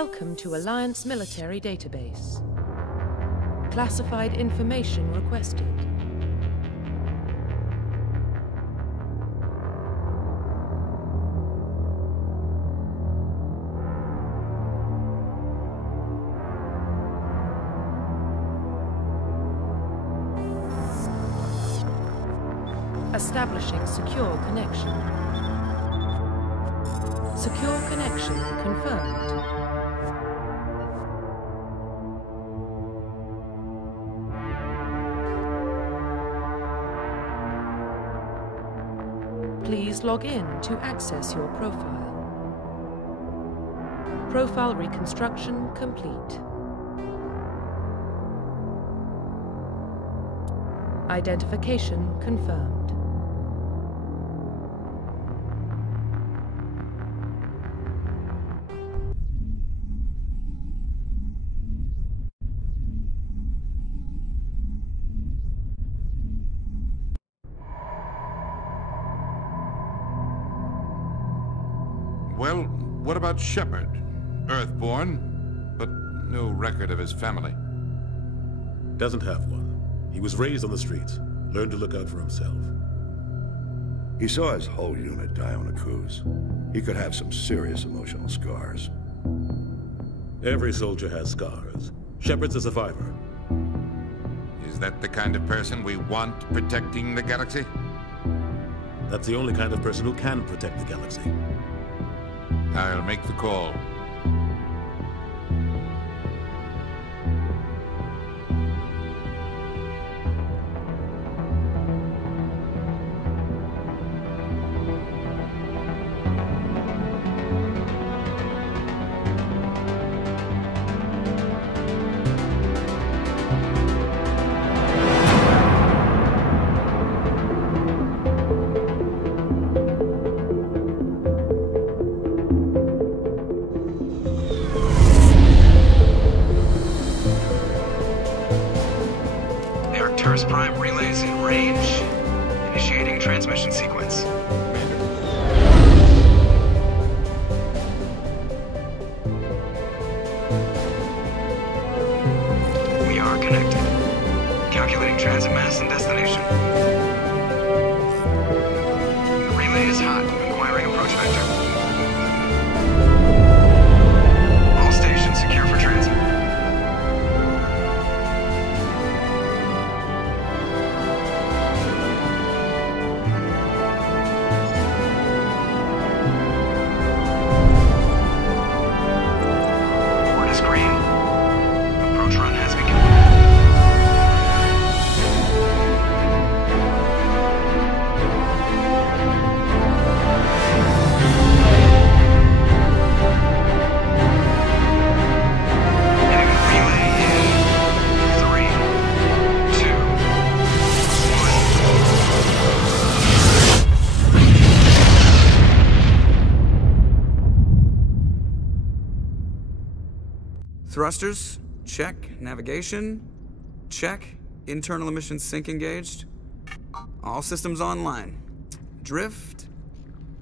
Welcome to Alliance Military Database. Classified information requested. Establishing secure connection. Secure connection confirmed. Please log in to access your profile. Profile reconstruction complete. Identification confirmed. Well, what about Shepard? Earthborn, but no record of his family. Doesn't have one. He was raised on the streets. Learned to look out for himself. He saw his whole unit die on a cruise. He could have some serious emotional scars. Every soldier has scars. Shepard's a survivor. Is that the kind of person we want protecting the galaxy? That's the only kind of person who can protect the galaxy. I'll make the call. Prime relays in range. Initiating transmission sequence. We are connected. Calculating transit mass and destination. The relay is hot. Acquiring approach vector. All stations secure for transit. Thrusters, check. Navigation, check. Internal emissions sync engaged. All systems online. Drift,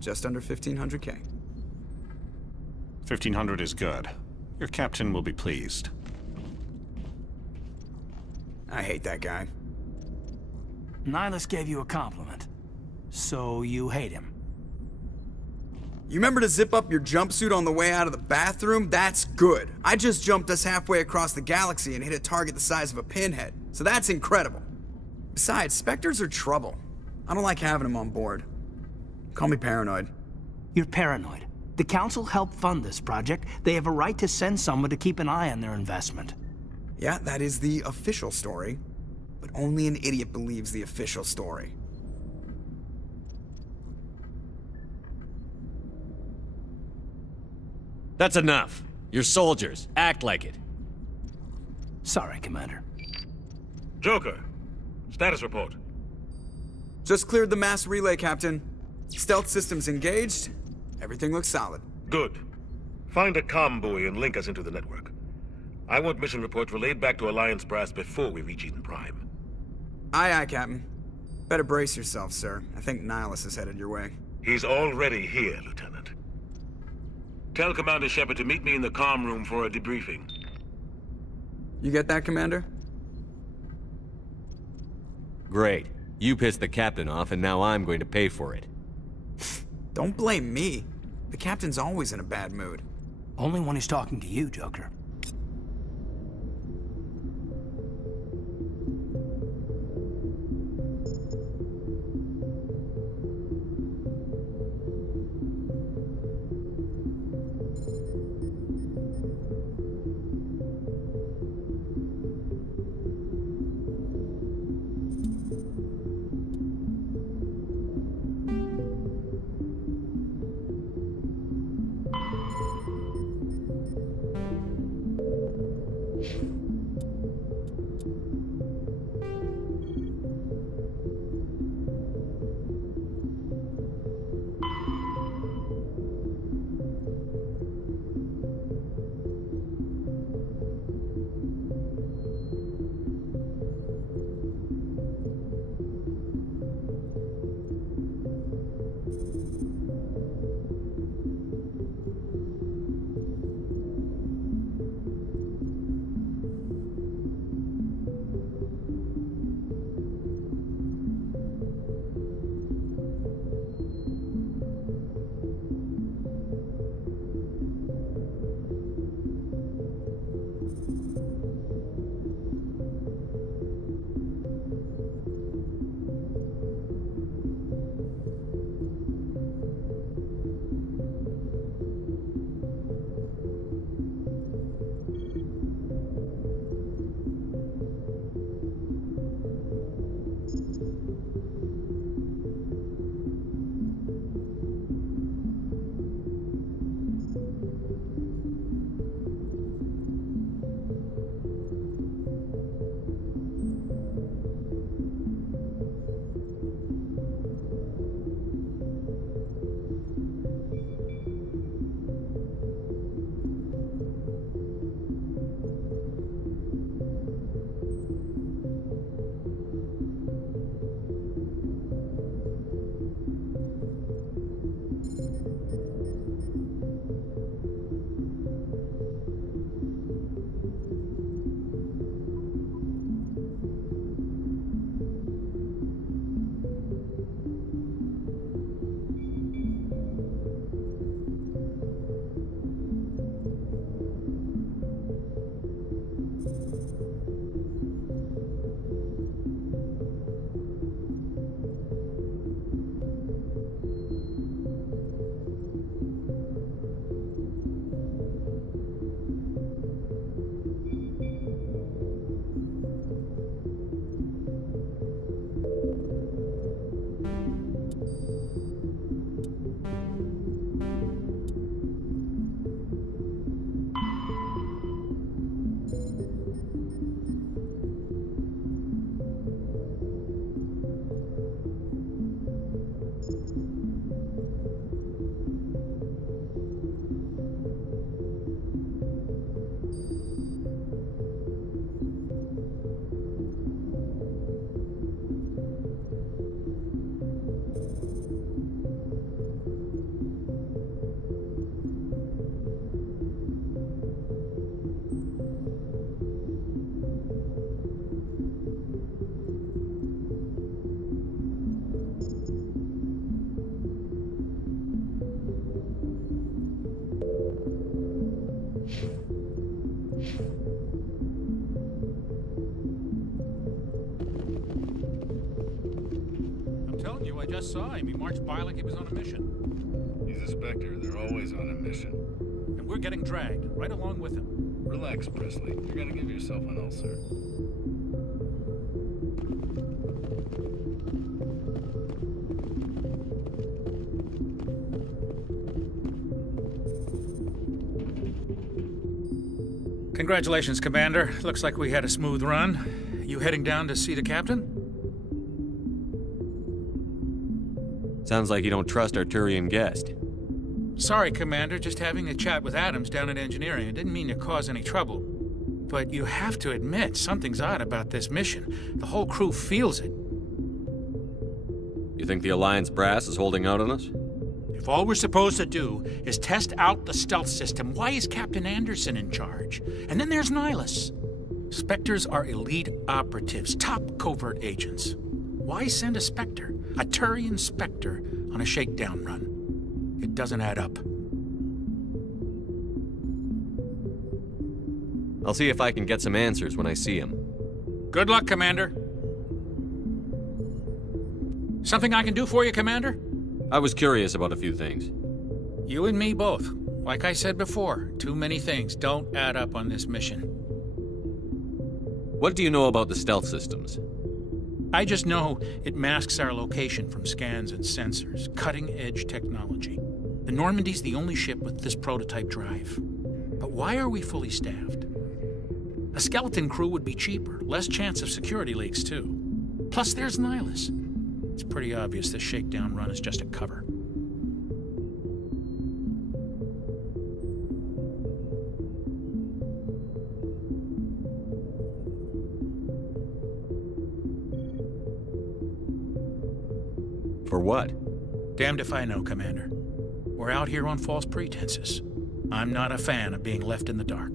just under 1500K. 1500 is good. Your captain will be pleased. I hate that guy. Nihilus gave you a compliment. So you hate him. You remember to zip up your jumpsuit on the way out of the bathroom? That's good. I just jumped us halfway across the galaxy and hit a target the size of a pinhead. So that's incredible. Besides, Spectres are trouble. I don't like having them on board. Call me paranoid. You're paranoid. The Council helped fund this project. They have a right to send someone to keep an eye on their investment. Yeah, that is the official story. But only an idiot believes the official story. That's enough. You're soldiers. Act like it. Sorry, Commander. Joker, status report. Just cleared the mass relay, Captain. Stealth systems engaged. Everything looks solid. Good. Find a comm buoy and link us into the network. I want mission reports relayed back to Alliance Brass before we reach Eden Prime. Aye, aye, Captain. Better brace yourself, sir. I think Nihilus is headed your way. He's already here, Lieutenant. Tell Commander Shepard to meet me in the comm room for a debriefing. You get that, Commander? Great. You pissed the captain off, and now I'm going to pay for it. Don't blame me. The captain's always in a bad mood. Only when he's talking to you, Joker. I just saw him. He marched by like he was on a mission. He's a Spectre. They're always on a mission. And we're getting dragged, right along with him. Relax, Presley. You're gonna give yourself an ulcer. Congratulations, Commander. Looks like we had a smooth run. You heading down to see the captain? Sounds like you don't trust our Turian guest. Sorry, Commander. Just having a chat with Adams down at engineering. I didn't mean to cause any trouble. But you have to admit, something's odd about this mission. The whole crew feels it. You think the Alliance brass is holding out on us? If If all we're supposed to do is test out the stealth system, why is Captain Anderson in charge? And then there's Nihilus. Spectres are elite operatives, top covert agents. Why send a Spectre, a Turian Spectre, on a shakedown run? It doesn't add up. I'll see if I can get some answers when I see him. Good luck, Commander. Something I can do for you, Commander? I was curious about a few things. You and me both. Like I said before, too many things don't add up on this mission. What do you know about the stealth systems? I just know it masks our location from scans and sensors. Cutting-edge technology. The Normandy's the only ship with this prototype drive. But why are we fully staffed? A skeleton crew would be cheaper, less chance of security leaks, too. Plus, there's Nihilus. It's pretty obvious this shakedown run is just a cover. For what? Damned if I know, Commander. We're out here on false pretenses. I'm not a fan of being left in the dark.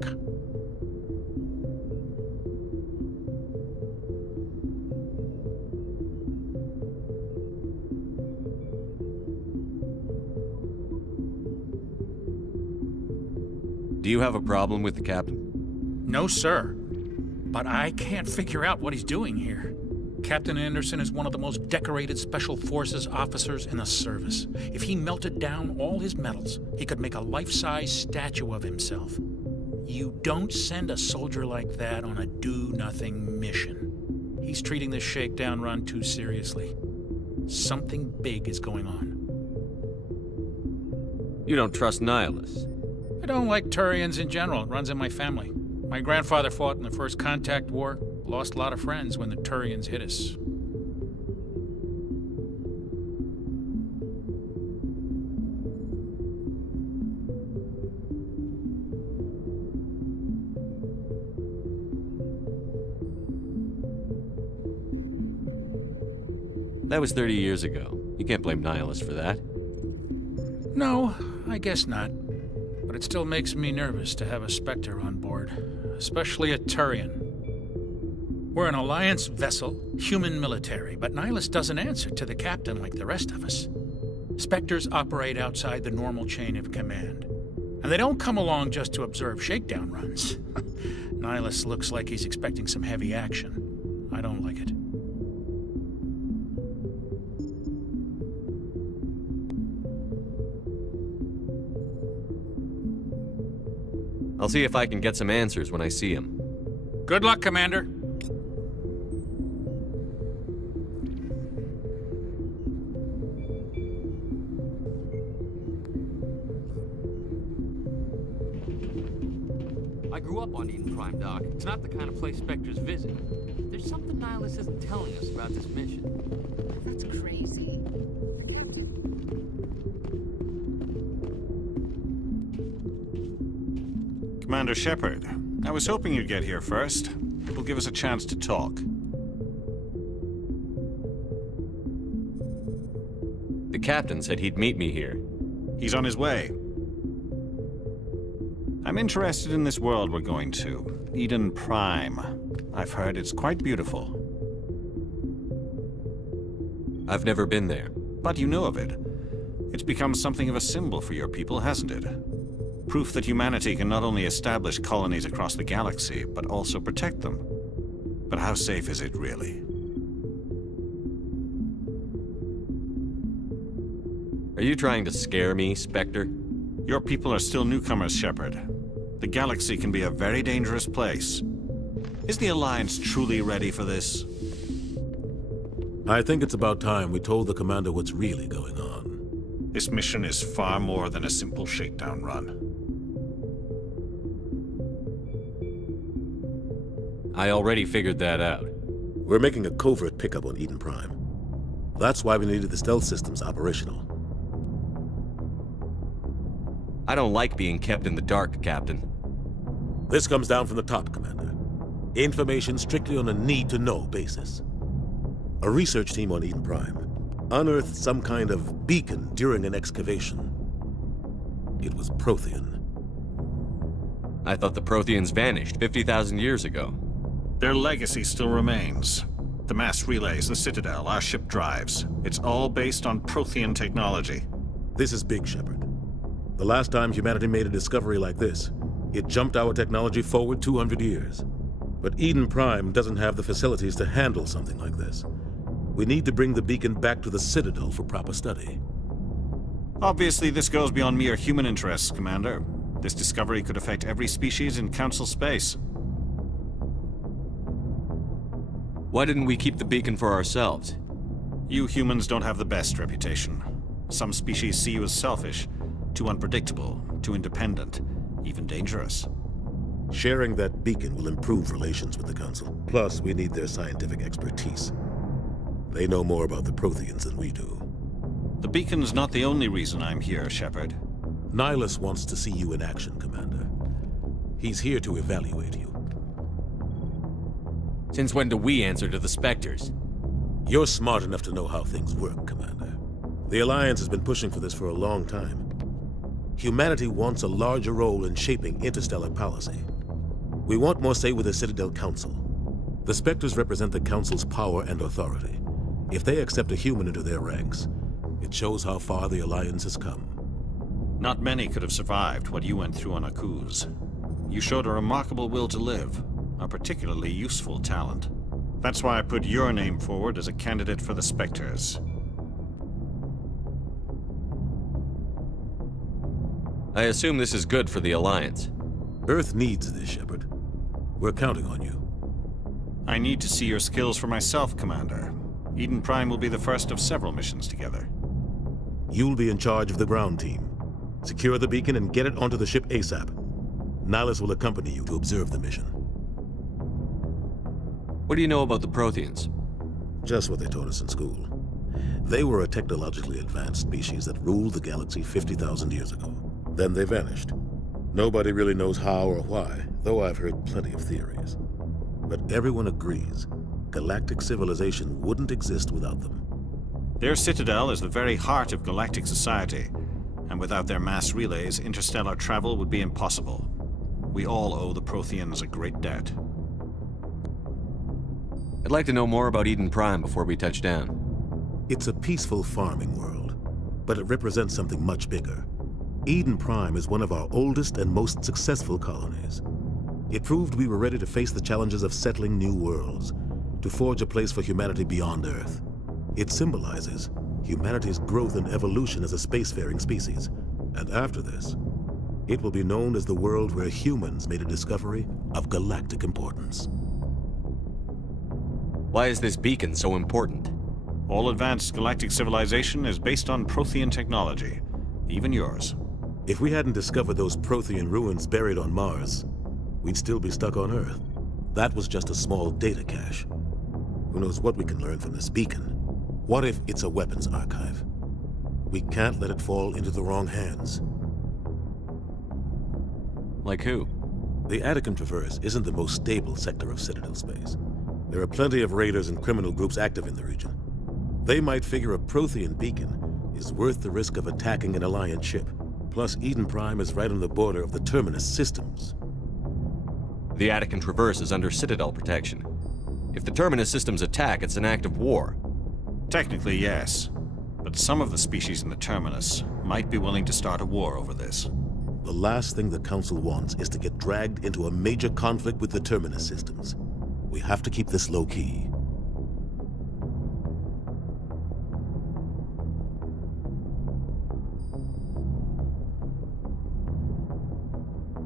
Do you have a problem with the captain? No, sir. But I can't figure out what he's doing here. Captain Anderson is one of the most decorated Special Forces officers in the service. If he melted down all his medals, he could make a life-size statue of himself. You don't send a soldier like that on a do-nothing mission. He's treating this shakedown run too seriously. Something big is going on. You don't trust Nihilus? I don't like Turians in general. It runs in my family. My grandfather fought in the First Contact War. Lost a lot of friends when the Turians hit us. That was 30 years ago. You can't blame Nihilus for that. No, I guess not. But it still makes me nervous to have a Spectre on board, especially a Turian. We're an Alliance vessel, human military, but Nihilus doesn't answer to the captain like the rest of us. Spectres operate outside the normal chain of command. And they don't come along just to observe shakedown runs. Nihilus looks like he's expecting some heavy action. I don't like it. I'll see if I can get some answers when I see him. Good luck, Commander. I grew up on Eden Prime, Doc. It's not the kind of place Spectres visit. There's something Nihilus isn't telling us about this mission. That's crazy. Commander Shepard, I was hoping you'd get here first. It will give us a chance to talk. The captain said he'd meet me here. He's on his way. I'm interested in this world we're going to, Eden Prime. I've heard it's quite beautiful. I've never been there. But you know of it. It's become something of a symbol for your people, hasn't it? Proof that humanity can not only establish colonies across the galaxy, but also protect them. But how safe is it, really? Are you trying to scare me, Spectre? Your people are still newcomers, Shepard. The galaxy can be a very dangerous place. Is the Alliance truly ready for this? I think it's about time we told the Commander what's really going on. This mission is far more than a simple shakedown run. I already figured that out. We're making a covert pickup on Eden Prime. That's why we needed the stealth systems operational. I don't like being kept in the dark, Captain. This comes down from the top, Commander. Information strictly on a need-to-know basis. A research team on Eden Prime unearthed some kind of beacon during an excavation. It was Prothean. I thought the Protheans vanished 50,000 years ago. Their legacy still remains. The mass relays, the Citadel, our ship drives. It's all based on Prothean technology. This is big, Shepard. The last time humanity made a discovery like this, it jumped our technology forward 200 years. But Eden Prime doesn't have the facilities to handle something like this. We need to bring the beacon back to the Citadel for proper study. Obviously, this goes beyond mere human interests, Commander. This discovery could affect every species in Council space. Why didn't we keep the beacon for ourselves? You humans don't have the best reputation. Some species see you as selfish, too unpredictable, too independent, even dangerous. Sharing that beacon will improve relations with the Council. Plus, we need their scientific expertise. They know more about the Protheans than we do. The beacon's not the only reason I'm here, Shepard. Nihilus wants to see you in action, Commander. He's here to evaluate you. Since when do we answer to the Spectres? You're smart enough to know how things work, Commander. The Alliance has been pushing for this for a long time. Humanity wants a larger role in shaping interstellar policy. We want more say with the Citadel Council. The Spectres represent the Council's power and authority. If they accept a human into their ranks, it shows how far the Alliance has come. Not many could have survived what you went through on Akuz. You showed a remarkable will to live, a particularly useful talent. That's why I put your name forward as a candidate for the Spectres. I assume this is good for the Alliance. Earth needs this, Shepard. We're counting on you. I need to see your skills for myself, Commander. Eden Prime will be the first of several missions together. You'll be in charge of the ground team. Secure the beacon and get it onto the ship ASAP. Nihilus will accompany you to observe the mission. What do you know about the Protheans? Just what they taught us in school. They were a technologically advanced species that ruled the galaxy 50,000 years ago. Then they vanished. Nobody really knows how or why, though I've heard plenty of theories. But everyone agrees, galactic civilization wouldn't exist without them. Their citadel is the very heart of galactic society, and without their mass relays, interstellar travel would be impossible. We all owe the Protheans a great debt. I'd like to know more about Eden Prime before we touch down. It's a peaceful farming world, but it represents something much bigger. Eden Prime is one of our oldest and most successful colonies. It proved we were ready to face the challenges of settling new worlds, to forge a place for humanity beyond Earth. It symbolizes humanity's growth and evolution as a spacefaring species. And after this, it will be known as the world where humans made a discovery of galactic importance. Why is this beacon so important? All advanced galactic civilization is based on Prothean technology, even yours. If we hadn't discovered those Prothean ruins buried on Mars, we'd still be stuck on Earth. That was just a small data cache. Who knows what we can learn from this beacon? What if it's a weapons archive? We can't let it fall into the wrong hands. Like who? The Attican Traverse isn't the most stable sector of Citadel space. There are plenty of raiders and criminal groups active in the region. They might figure a Prothean beacon is worth the risk of attacking an Alliance ship. Plus, Eden Prime is right on the border of the Terminus systems. The Attican Traverse is under Citadel protection. If the Terminus systems attack, it's an act of war. Technically, yes. But some of the species in the Terminus might be willing to start a war over this. The last thing the Council wants is to get dragged into a major conflict with the Terminus systems. We have to keep this low-key.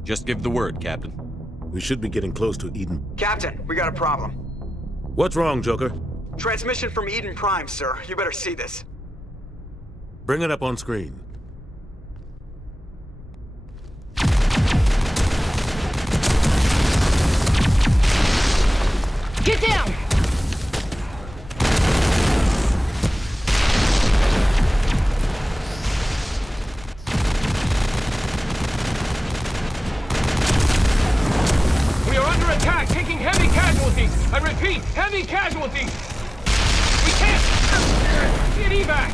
Just give the word, Captain. We should be getting close to Eden. Captain, we got a problem. What's wrong, Joker? Transmission from Eden Prime, sir. You better see this. Bring it up on screen. Get down! We are under attack, taking heavy casualties. I repeat, heavy casualties. We can't get evac.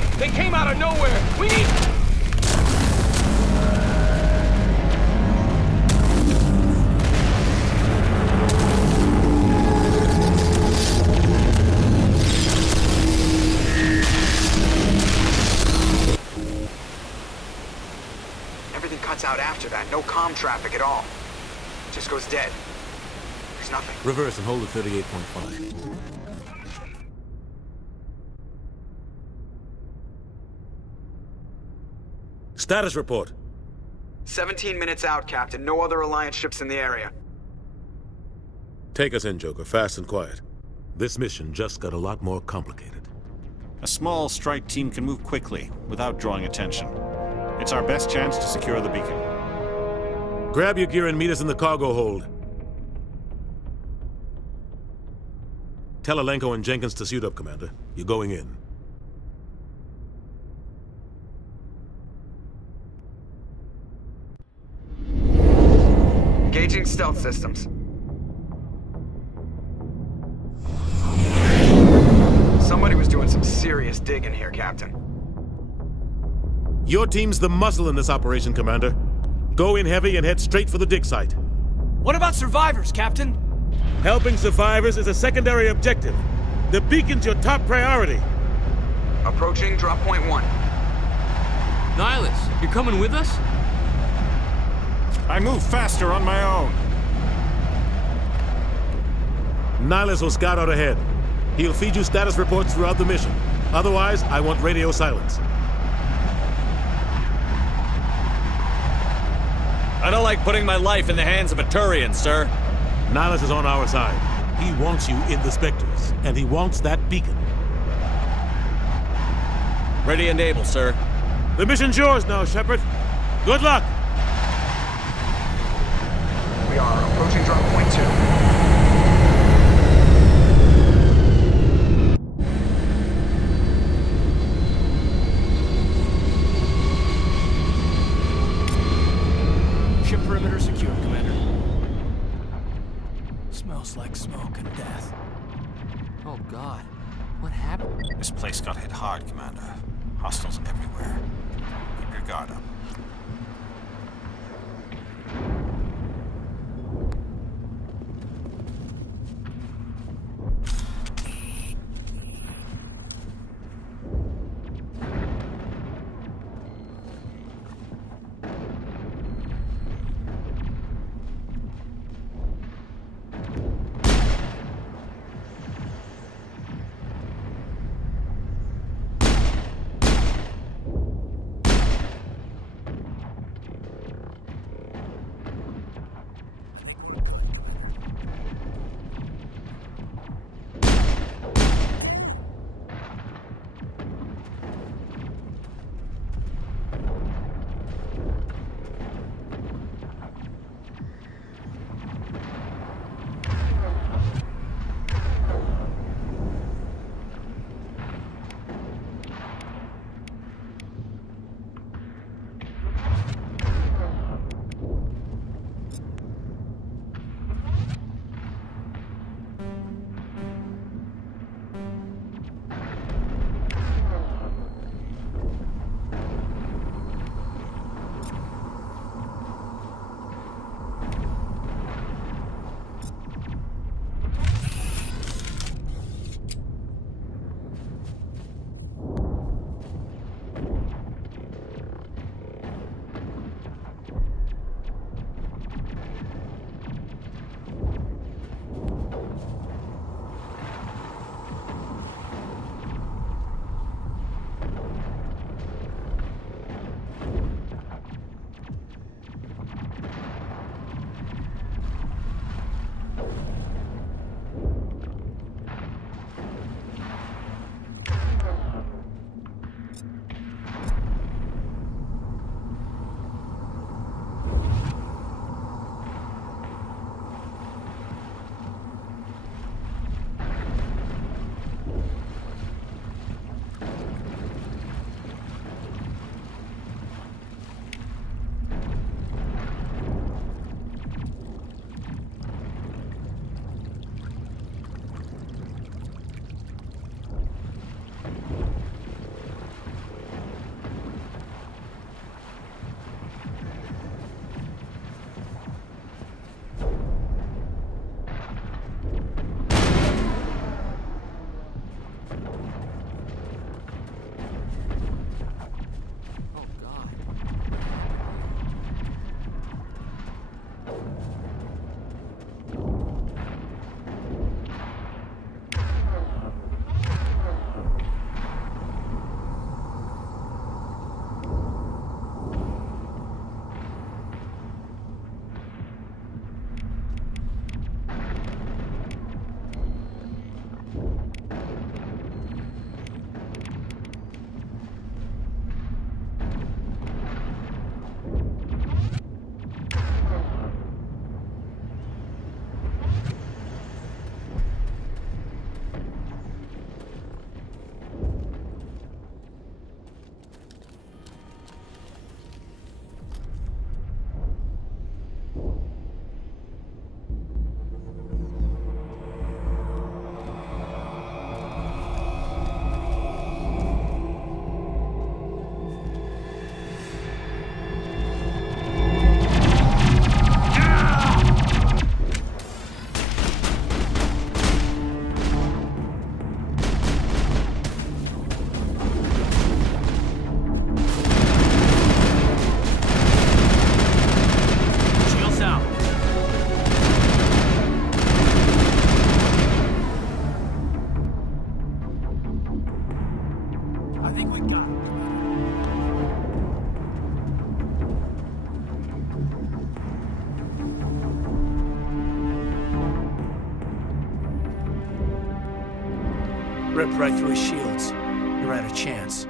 cuts out after that. No comm traffic at all. Just goes dead. There's nothing. Reverse and hold at 38.5. Status report. 17 minutes out, Captain. No other Alliance ships in the area. Take us in, Joker, fast and quiet. This mission just got a lot more complicated. A small strike team can move quickly, without drawing attention. It's our best chance to secure the beacon. Grab your gear and meet us in the cargo hold. Tell Alenko and Jenkins to suit up, Commander. You're going in. Engaging stealth systems. Somebody was doing some serious digging here, Captain. Your team's the muscle in this operation, Commander. Go in heavy and head straight for the dig site. What about survivors, Captain? Helping survivors is a secondary objective. The beacon's your top priority. Approaching drop point 1. Nihilus, you're coming with us? I move faster on my own. Nihilus will scout out ahead. He'll feed you status reports throughout the mission. Otherwise, I want radio silence. I don't like putting my life in the hands of a Turian, sir. Nihilus is on our side. He wants you in the Spectres, and he wants that beacon. Ready and able, sir. The mission's yours now, Shepard. Good luck! We are approaching drop point 2. Ship perimeter secure, Commander. Smells like smoke and death. Oh, God. What happened? This place got hit hard, Commander. Hostiles everywhere. Keep your guard up. ripped right through his shields. Never had a chance.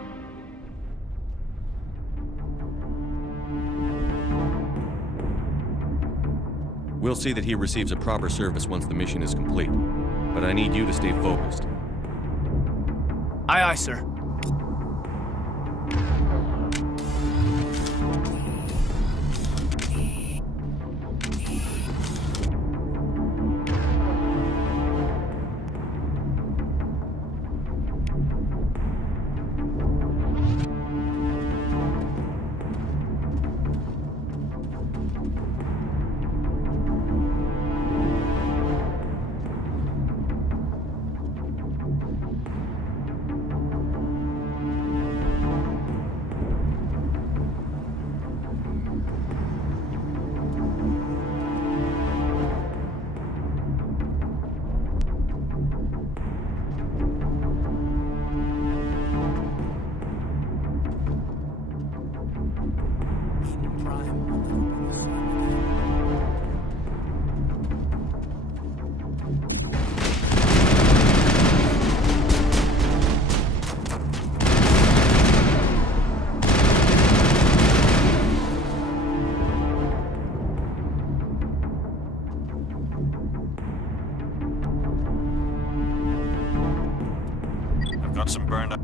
We'll see that he receives a proper service once the mission is complete. But I need you to stay focused. Aye, aye, sir. Got some burned up.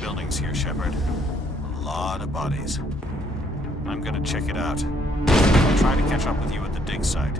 Buildings here, Shepard. A lot of bodies. I'm gonna check it out. I'll try to catch up with you at the dig site.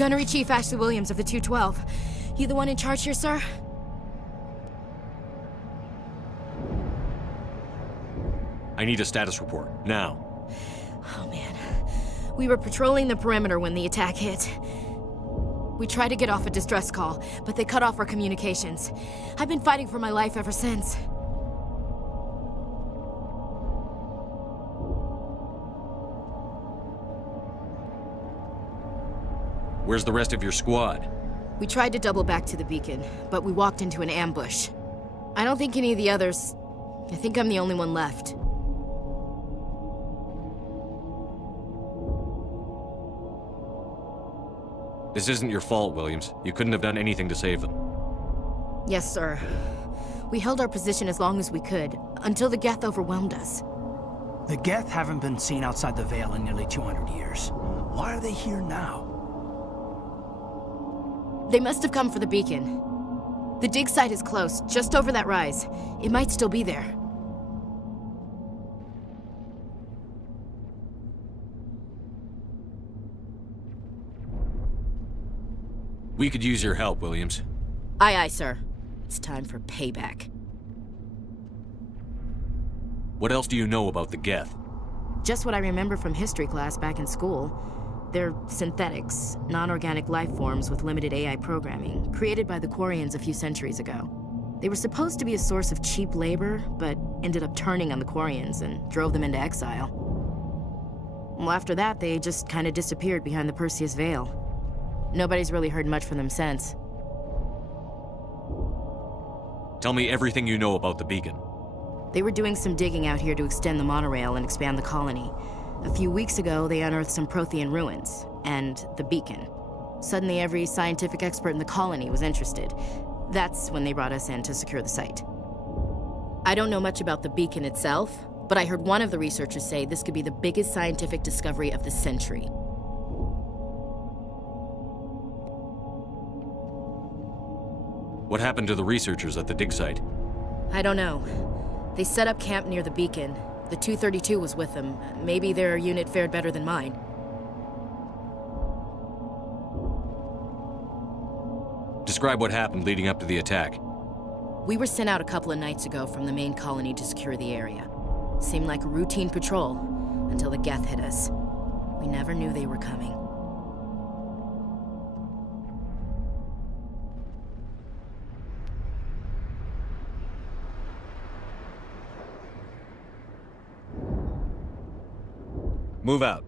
Gunnery Chief Ashley Williams of the 212. You the one in charge here, sir? I need a status report, now. Oh man. We were patrolling the perimeter when the attack hit. We tried to get off a distress call, but they cut off our communications. I've been fighting for my life ever since. Where's the rest of your squad? We tried to double back to the beacon, but we walked into an ambush. I don't think any of the others... I think I'm the only one left. This isn't your fault, Williams. You couldn't have done anything to save them. Yes, sir. We held our position as long as we could, until the Geth overwhelmed us. The Geth haven't been seen outside the Veil in nearly 200 years. Why are they here now? They must have come for the beacon. The dig site is close, just over that rise. It might still be there. We could use your help, Williams. Aye, aye, sir. It's time for payback. What else do you know about the Geth? Just what I remember from history class back in school. They're synthetics, non-organic life forms with limited AI programming, created by the Quarians a few centuries ago. They were supposed to be a source of cheap labor, but ended up turning on the Quarians and drove them into exile. Well, after that, they just kind of disappeared behind the Perseus Veil. Nobody's really heard much from them since. Tell me everything you know about the beacon. They were doing some digging out here to extend the monorail and expand the colony. A few weeks ago, they unearthed some Prothean ruins, and the beacon. Suddenly, every scientific expert in the colony was interested. That's when they brought us in to secure the site. I don't know much about the beacon itself, but I heard one of the researchers say this could be the biggest scientific discovery of the century. What happened to the researchers at the dig site? I don't know. They set up camp near the beacon. The 232 was with them. Maybe their unit fared better than mine. Describe what happened leading up to the attack. We were sent out a couple of nights ago from the main colony to secure the area. Seemed like a routine patrol, until the Geth hit us. We never knew they were coming. Move out.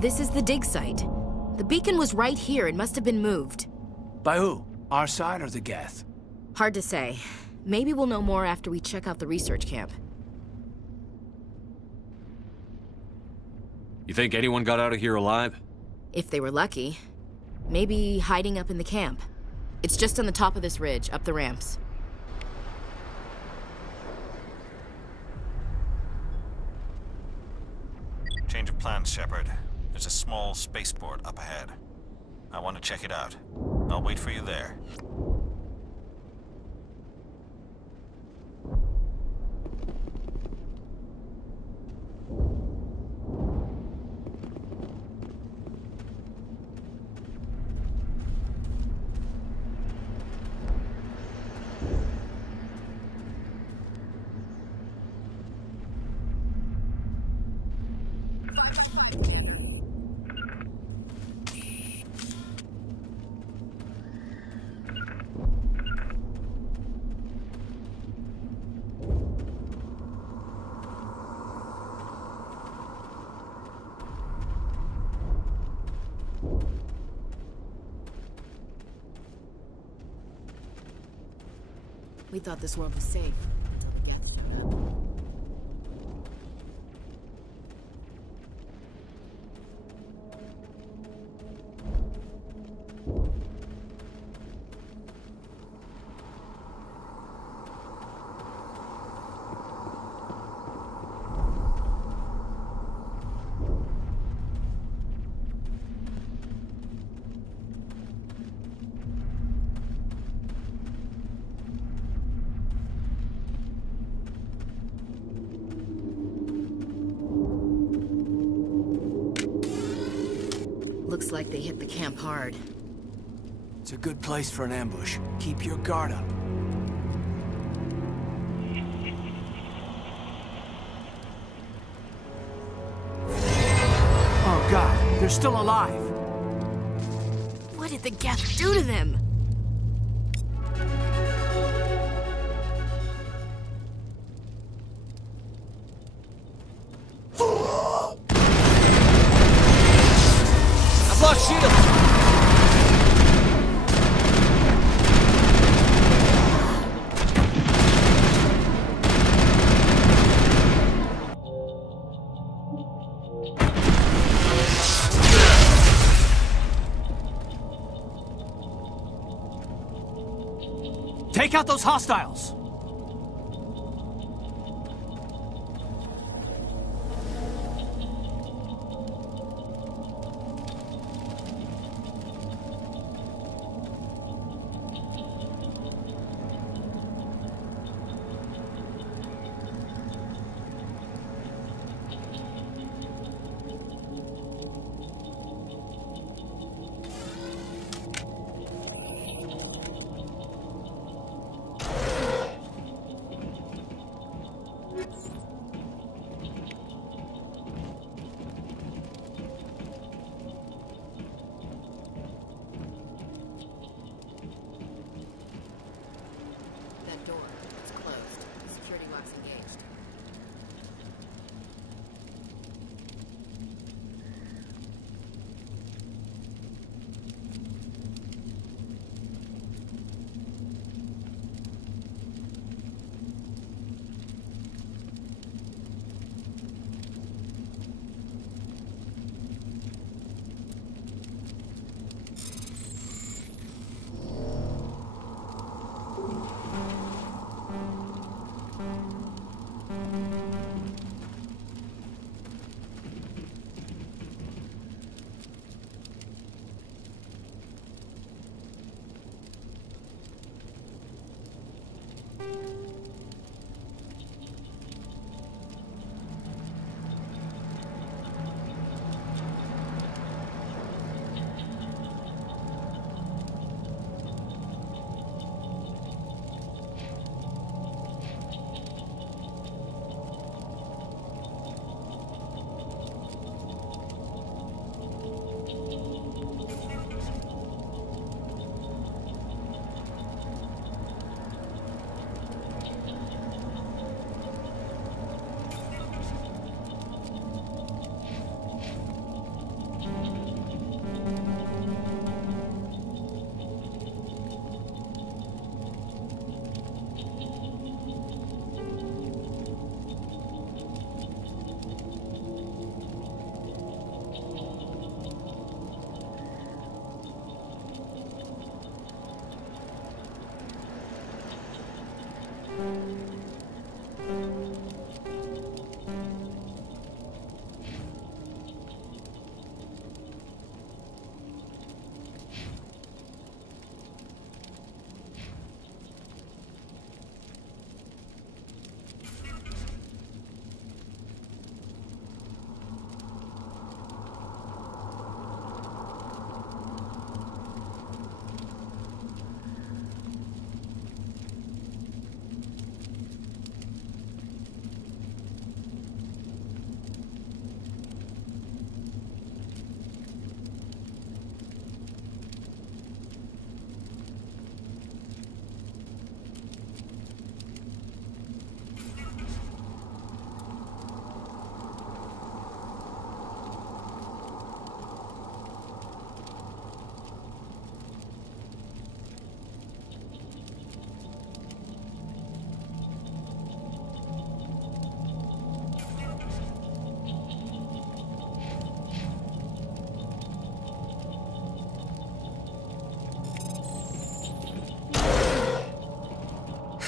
This is the dig site. The beacon was right here. It must have been moved. By who? Our side or the Geth? Hard to say. Maybe we'll know more after we check out the research camp. You think anyone got out of here alive? If they were lucky. Maybe hiding up in the camp. It's just on the top of this ridge, up the ramps. Change of plans, Shepard. There's a small spaceport up ahead. I want to check it out. I'll wait for you there. We thought this world was safe until the Geth showed up. Looks like they hit the camp hard. It's a good place for an ambush. Keep your guard up. Oh God, they're still alive. What did the Geth do to them? I've lost shield! Take out those hostiles!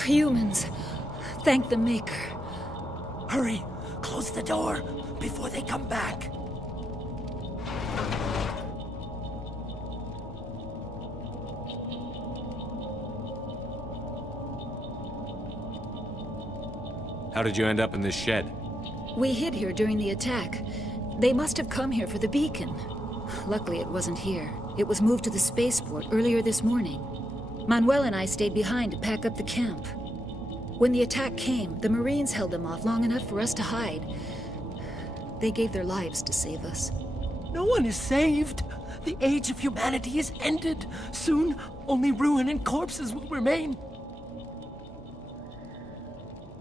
Humans. Thank the Maker. Hurry! Close the door before they come back. How did you end up in this shed? We hid here during the attack. They must have come here for the beacon. Luckily, it wasn't here. It was moved to the spaceport earlier this morning. Manuel and I stayed behind to pack up the camp. When the attack came, the Marines held them off long enough for us to hide. They gave their lives to save us. No one is saved. The age of humanity is ended. Soon, only ruin and corpses will remain.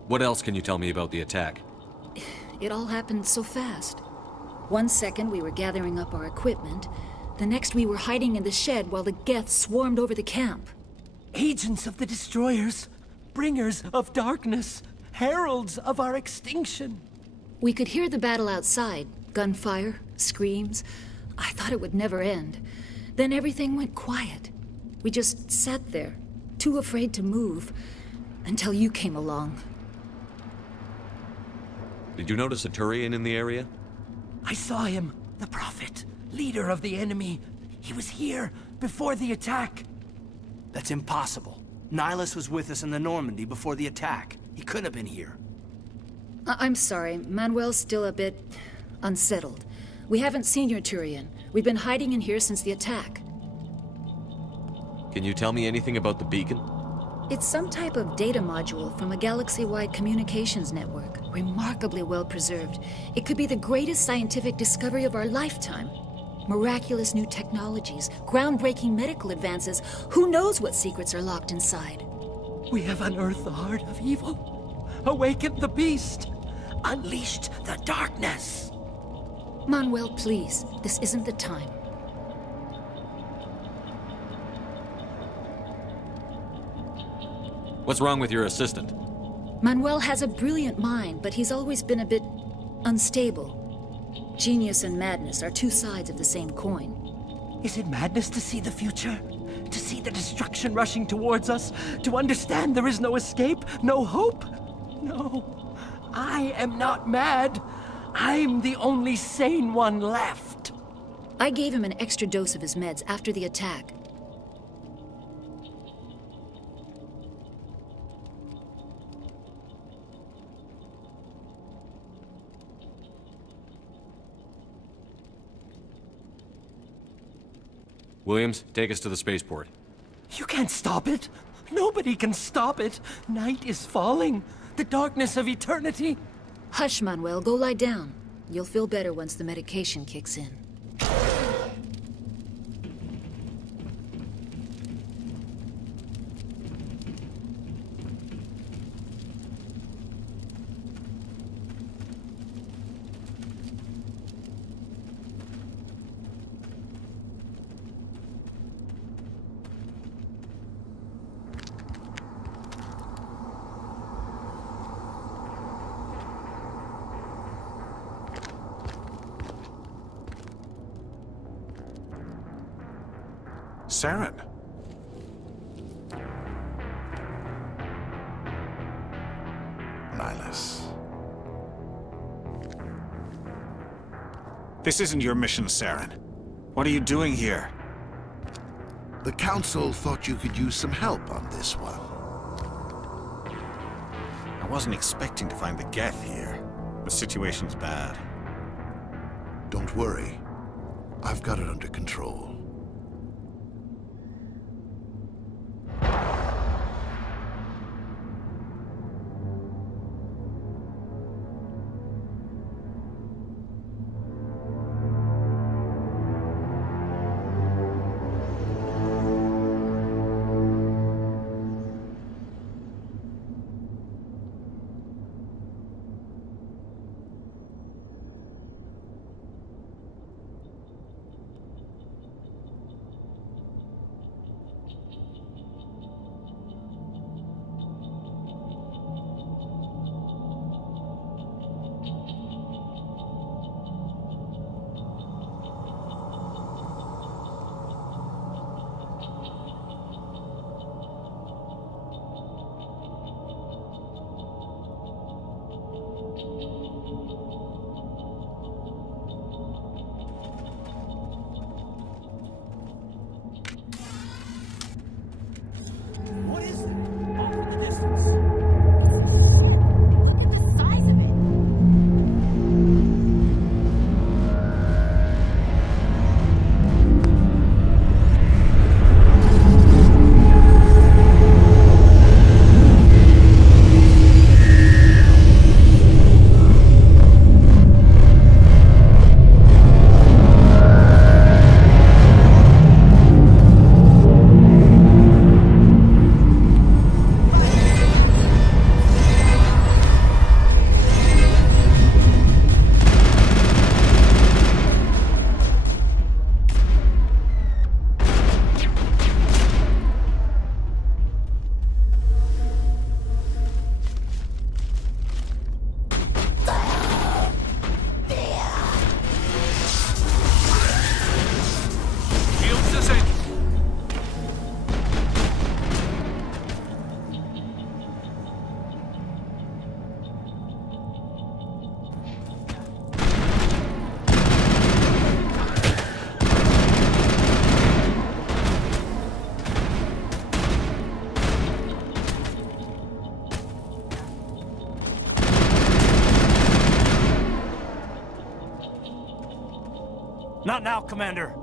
What else can you tell me about the attack? It all happened so fast. 1 second we were gathering up our equipment. The next we were hiding in the shed while the Geth swarmed over the camp. Agents of the Destroyers, bringers of darkness, heralds of our extinction. We could hear the battle outside. Gunfire, screams. I thought it would never end. Then everything went quiet. We just sat there, too afraid to move, until you came along. Did you notice a Turian in the area? I saw him, the Prophet, leader of the enemy. He was here before the attack. That's impossible. Nihilus was with us in the Normandy before the attack. He couldn't have been here. I'm sorry. Manuel's still a bit unsettled. We haven't seen your Turian. We've been hiding in here since the attack. Can you tell me anything about the beacon? It's some type of data module from a galaxy-wide communications network. Remarkably well preserved. It could be the greatest scientific discovery of our lifetime. Miraculous new technologies, groundbreaking medical advances. Who knows what secrets are locked inside? We have unearthed the heart of evil, awakened the beast, unleashed the darkness. Manuel, please. This isn't the time. What's wrong with your assistant? Manuel has a brilliant mind, but he's always been a bit unstable. Genius and madness are two sides of the same coin. Is it madness to see the future? To see the destruction rushing towards us? To understand there is no escape? No hope? No. I am not mad. I'm the only sane one left. I gave him an extra dose of his meds after the attack. Williams, take us to the spaceport. You can't stop it. Nobody can stop it. Night is falling. The darkness of eternity. Hush, Manuel. Go lie down. You'll feel better once the medication kicks in. Saren. this. This isn't your mission, Saren. What are you doing here? The Council thought you could use some help on this one. I wasn't expecting to find the Geth here. The situation's bad. Don't worry. I've got it under control. What is that? Off in the distance. Look at the size of it. Not now, Commander.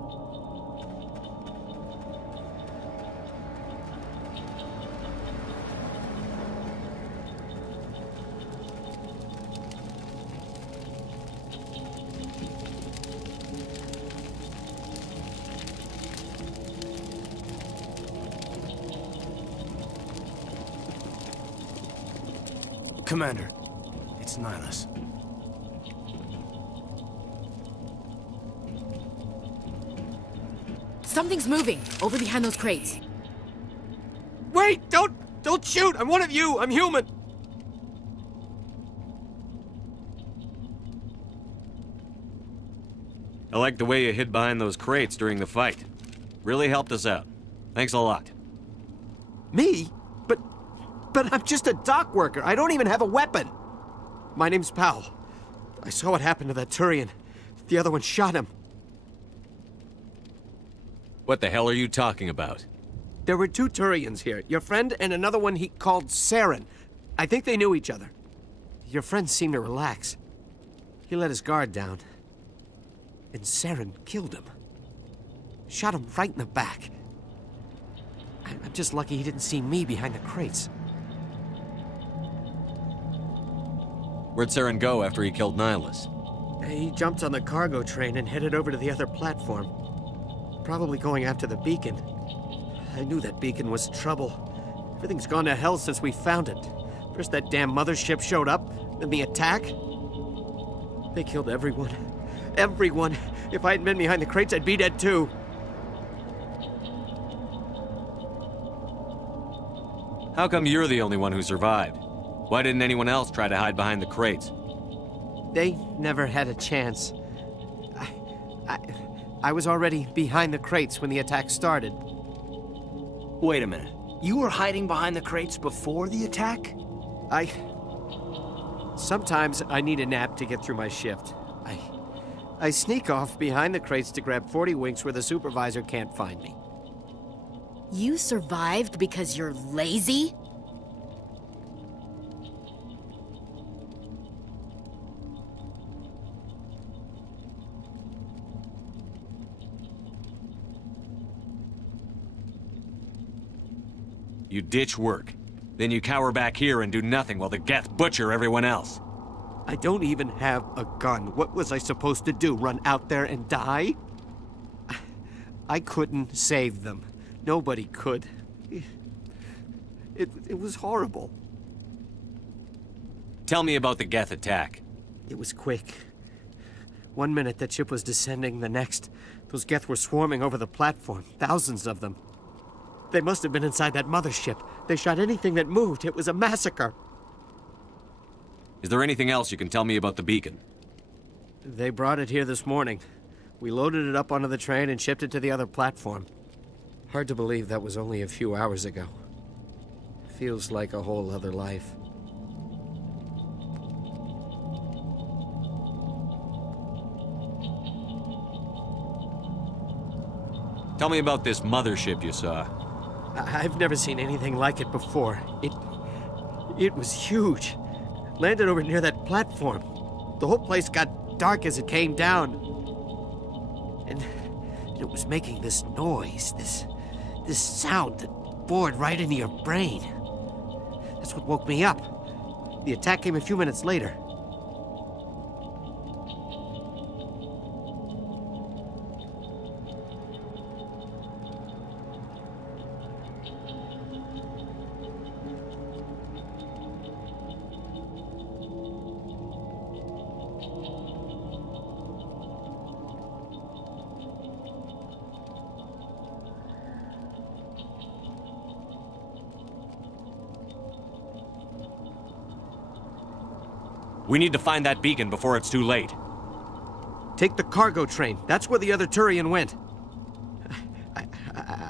Commander, it's Nihilus. Something's moving over behind those crates. Wait! Don't shoot! I'm one of you! I'm human! I like the way you hid behind those crates during the fight. Really helped us out. Thanks a lot. Me? But I'm just a dock worker. I don't even have a weapon. My name's Powell. I saw what happened to that Turian. The other one shot him. What the hell are you talking about? There were two Turians here. Your friend and another one he called Saren. I think they knew each other. Your friend seemed to relax. He let his guard down. And Saren killed him. Shot him right in the back. I'm just lucky he didn't see me behind the crates. Where'd Saren go after he killed Nihilus? He jumped on the cargo train and headed over to the other platform. Probably going after the beacon. I knew that beacon was trouble. Everything's gone to hell since we found it. First that damn mothership showed up, then the attack. They killed everyone. Everyone. If I hadn't been behind the crates, I'd be dead too. How come you're the only one who survived? Why didn't anyone else try to hide behind the crates? They never had a chance. I was already behind the crates when the attack started. Wait a minute. You were hiding behind the crates before the attack? Sometimes I need a nap to get through my shift. I sneak off behind the crates to grab 40 winks where the supervisor can't find me. You survived because you're lazy? You ditch work. Then you cower back here and do nothing while the Geth butcher everyone else. I don't even have a gun. What was I supposed to do? Run out there and die? I couldn't save them. Nobody could. It was horrible. Tell me about the Geth attack. It was quick. 1 minute that ship was descending, the next, those Geth were swarming over the platform. Thousands of them. They must have been inside that mothership. They shot anything that moved. It was a massacre. Is there anything else you can tell me about the beacon? They brought it here this morning. We loaded it up onto the train and shipped it to the other platform. Hard to believe that was only a few hours ago. Feels like a whole other life. Tell me about this mothership you saw. I've never seen anything like it before. It was huge. Landed over near that platform. The whole place got dark as it came down. And it was making this noise, this sound that bored right into your brain. That's what woke me up. The attack came a few minutes later. We need to find that beacon before it's too late. Take the cargo train. That's where the other Turian went.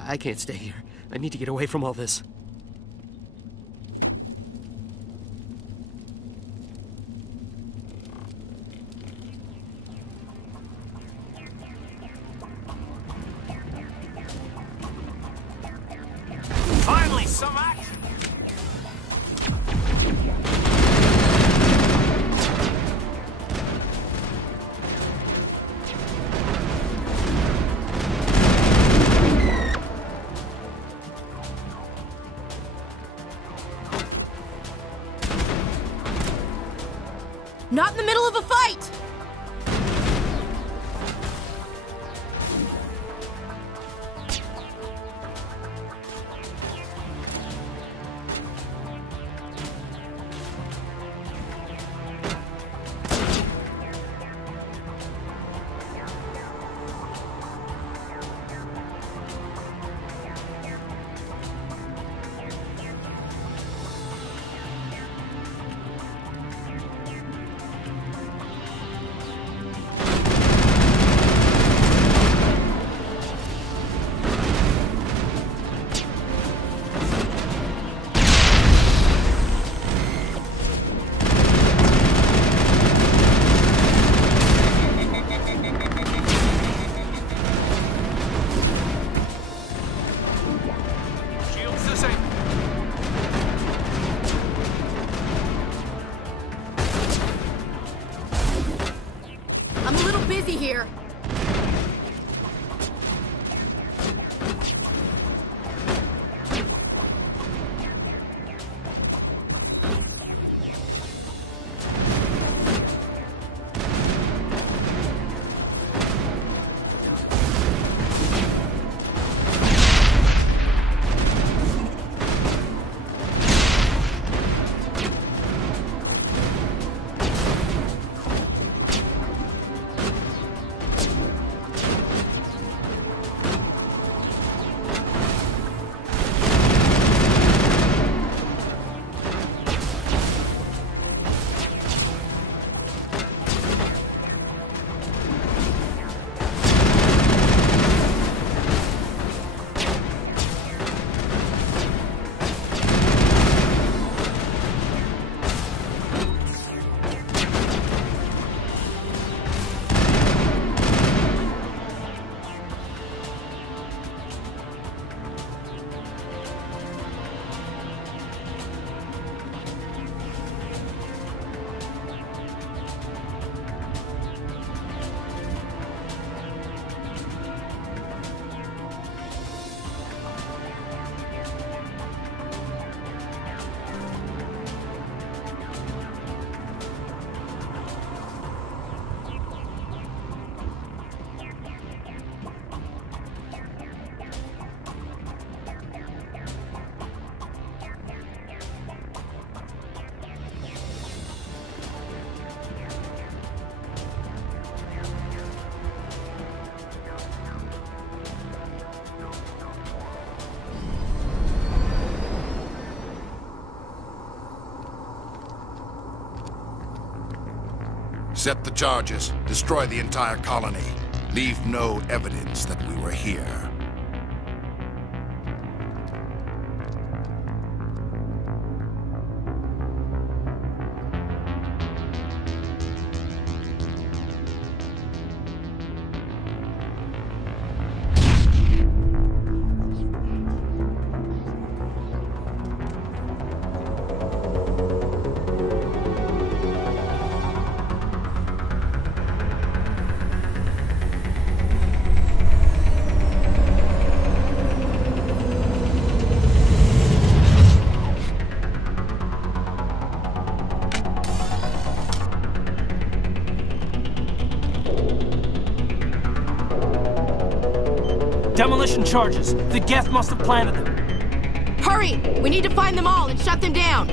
I can't stay here. I need to get away from all this. Finally, some action! Not in the middle of a fight! Set the charges. Destroy the entire colony. Leave no evidence that we were here. Demolition charges. The Geth must have planted them. Hurry! We need to find them all and shut them down!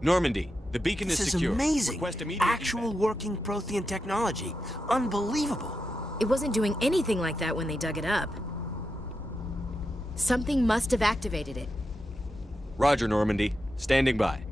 Normandy, the beacon This is is secure. amazing. Request immediate Actual working Prothean technology. Unbelievable. It wasn't doing anything like that when they dug it up. Something must have activated it. Roger, Normandy. Standing by.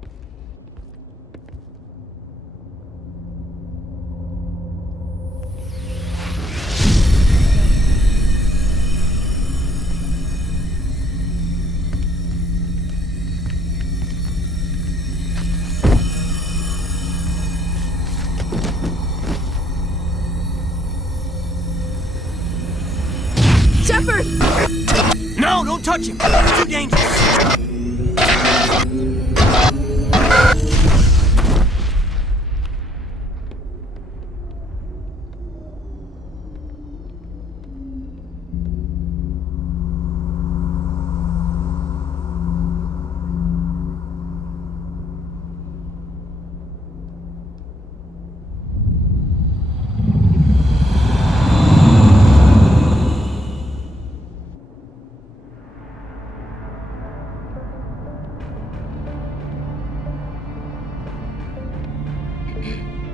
Shepard! No, don't touch him. It's too dangerous.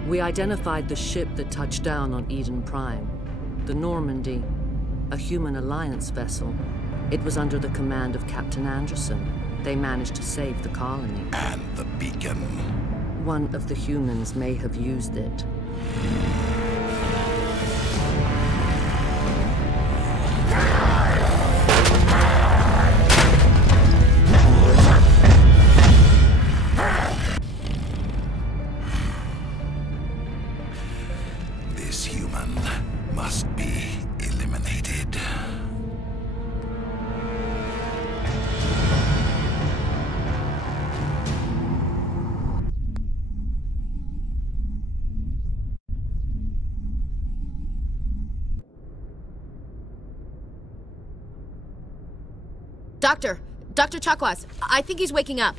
We identified the ship that touched down on Eden Prime. The Normandy, a human alliance vessel. It was under the command of Captain Anderson. They managed to save the colony. And the beacon. One of the humans may have used it. This human must be eliminated. Dr. Chakwas, I think he's waking up.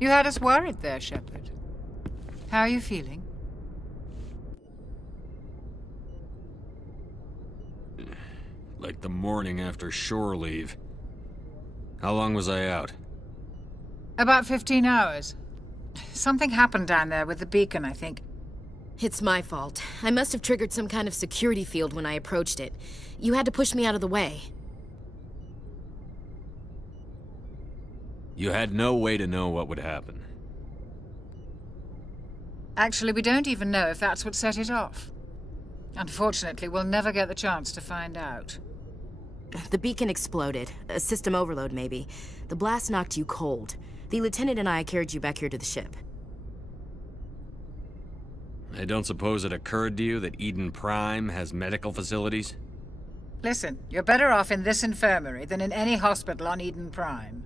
You had us worried there, Shepard. How are you feeling? Like the morning after shore leave. How long was I out? About 15 hours. Something happened down there with the beacon, I think. It's my fault. I must have triggered some kind of security field when I approached it. You had to push me out of the way. You had no way to know what would happen. Actually, we don't even know if that's what set it off. Unfortunately, we'll never get the chance to find out. The beacon exploded. A system overload, maybe. The blast knocked you cold. The lieutenant and I carried you back here to the ship. I don't suppose it occurred to you that Eden Prime has medical facilities? Listen, you're better off in this infirmary than in any hospital on Eden Prime.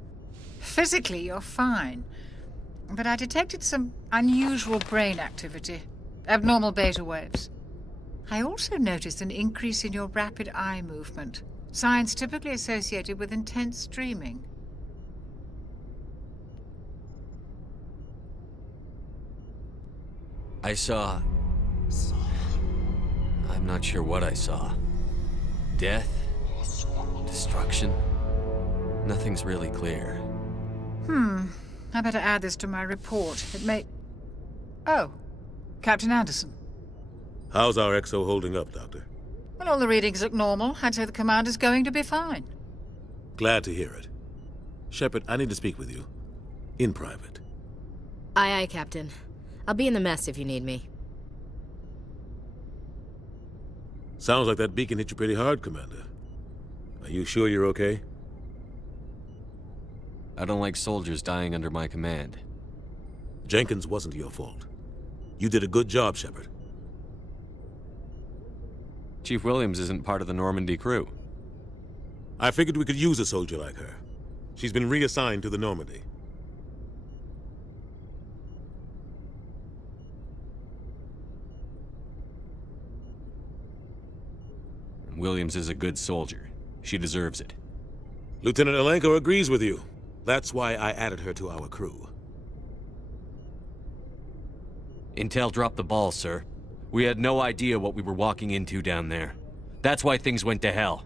Physically, you're fine. But I detected some unusual brain activity. Abnormal beta waves. I also noticed an increase in your rapid eye movement. Signs typically associated with intense dreaming. I saw... I'm not sure what I saw. Death? Destruction? Nothing's really clear. I better add this to my report. It may... Oh, Captain Anderson. How's our XO holding up, Doctor? Well, all the readings look normal. I'd say the commander's going to be fine. Glad to hear it. Shepard, I need to speak with you. In private. Aye, Captain. I'll be in the mess if you need me. Sounds like that beacon hit you pretty hard, Commander. Are you sure you're okay? I don't like soldiers dying under my command. Jenkins wasn't your fault. You did a good job, Shepard. Chief Williams isn't part of the Normandy crew. I figured we could use a soldier like her. She's been reassigned to the Normandy. Williams is a good soldier. She deserves it. Lieutenant Alenko agrees with you. That's why I added her to our crew. Intel dropped the ball, sir. We had no idea what we were walking into down there. That's why things went to hell.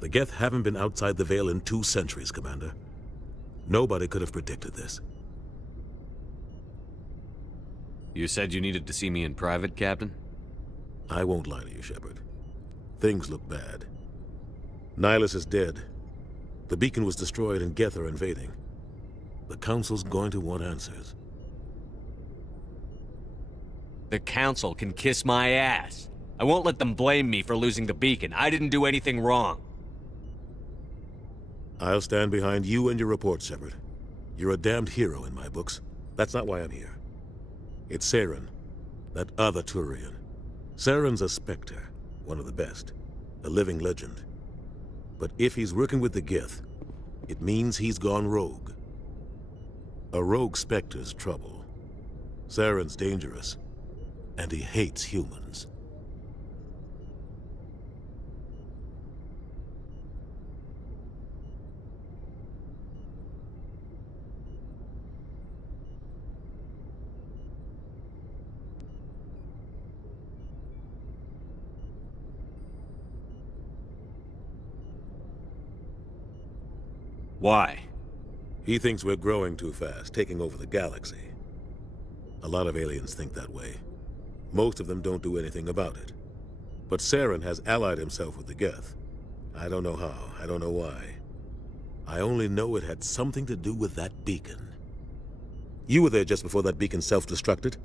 The Geth haven't been outside the Veil in 2 centuries, Commander. Nobody could have predicted this. You said you needed to see me in private, Captain? I won't lie to you, Shepard. Things look bad. Nihilus is dead. The beacon was destroyed and Geth are invading. The Council's going to want answers. The Council can kiss my ass. I won't let them blame me for losing the beacon. I didn't do anything wrong. I'll stand behind you and your report, Shepard. You're a damned hero in my books. That's not why I'm here. It's Saren, that other Turian. Saren's a Spectre, one of the best, a living legend. But if he's working with the Geth, it means he's gone rogue. A rogue Spectre's trouble. Saren's dangerous, and he hates humans. Why? He thinks we're growing too fast, taking over the galaxy. A lot of aliens think that way. Most of them don't do anything about it. But Saren has allied himself with the Geth. I don't know how, I don't know why. I only know it had something to do with that beacon. You were there just before that beacon self-destructed.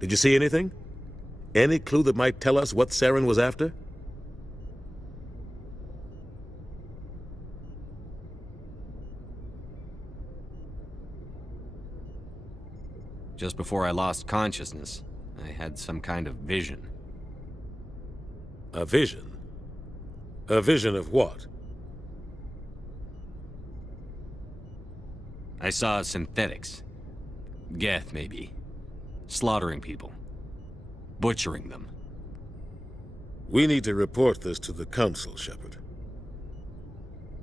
Did you see anything? Any clue that might tell us what Saren was after? Just before I lost consciousness, I had some kind of vision. A vision? A vision of what? I saw synthetics. Geth, maybe. Slaughtering people. Butchering them. We need to report this to the Council, Shepard.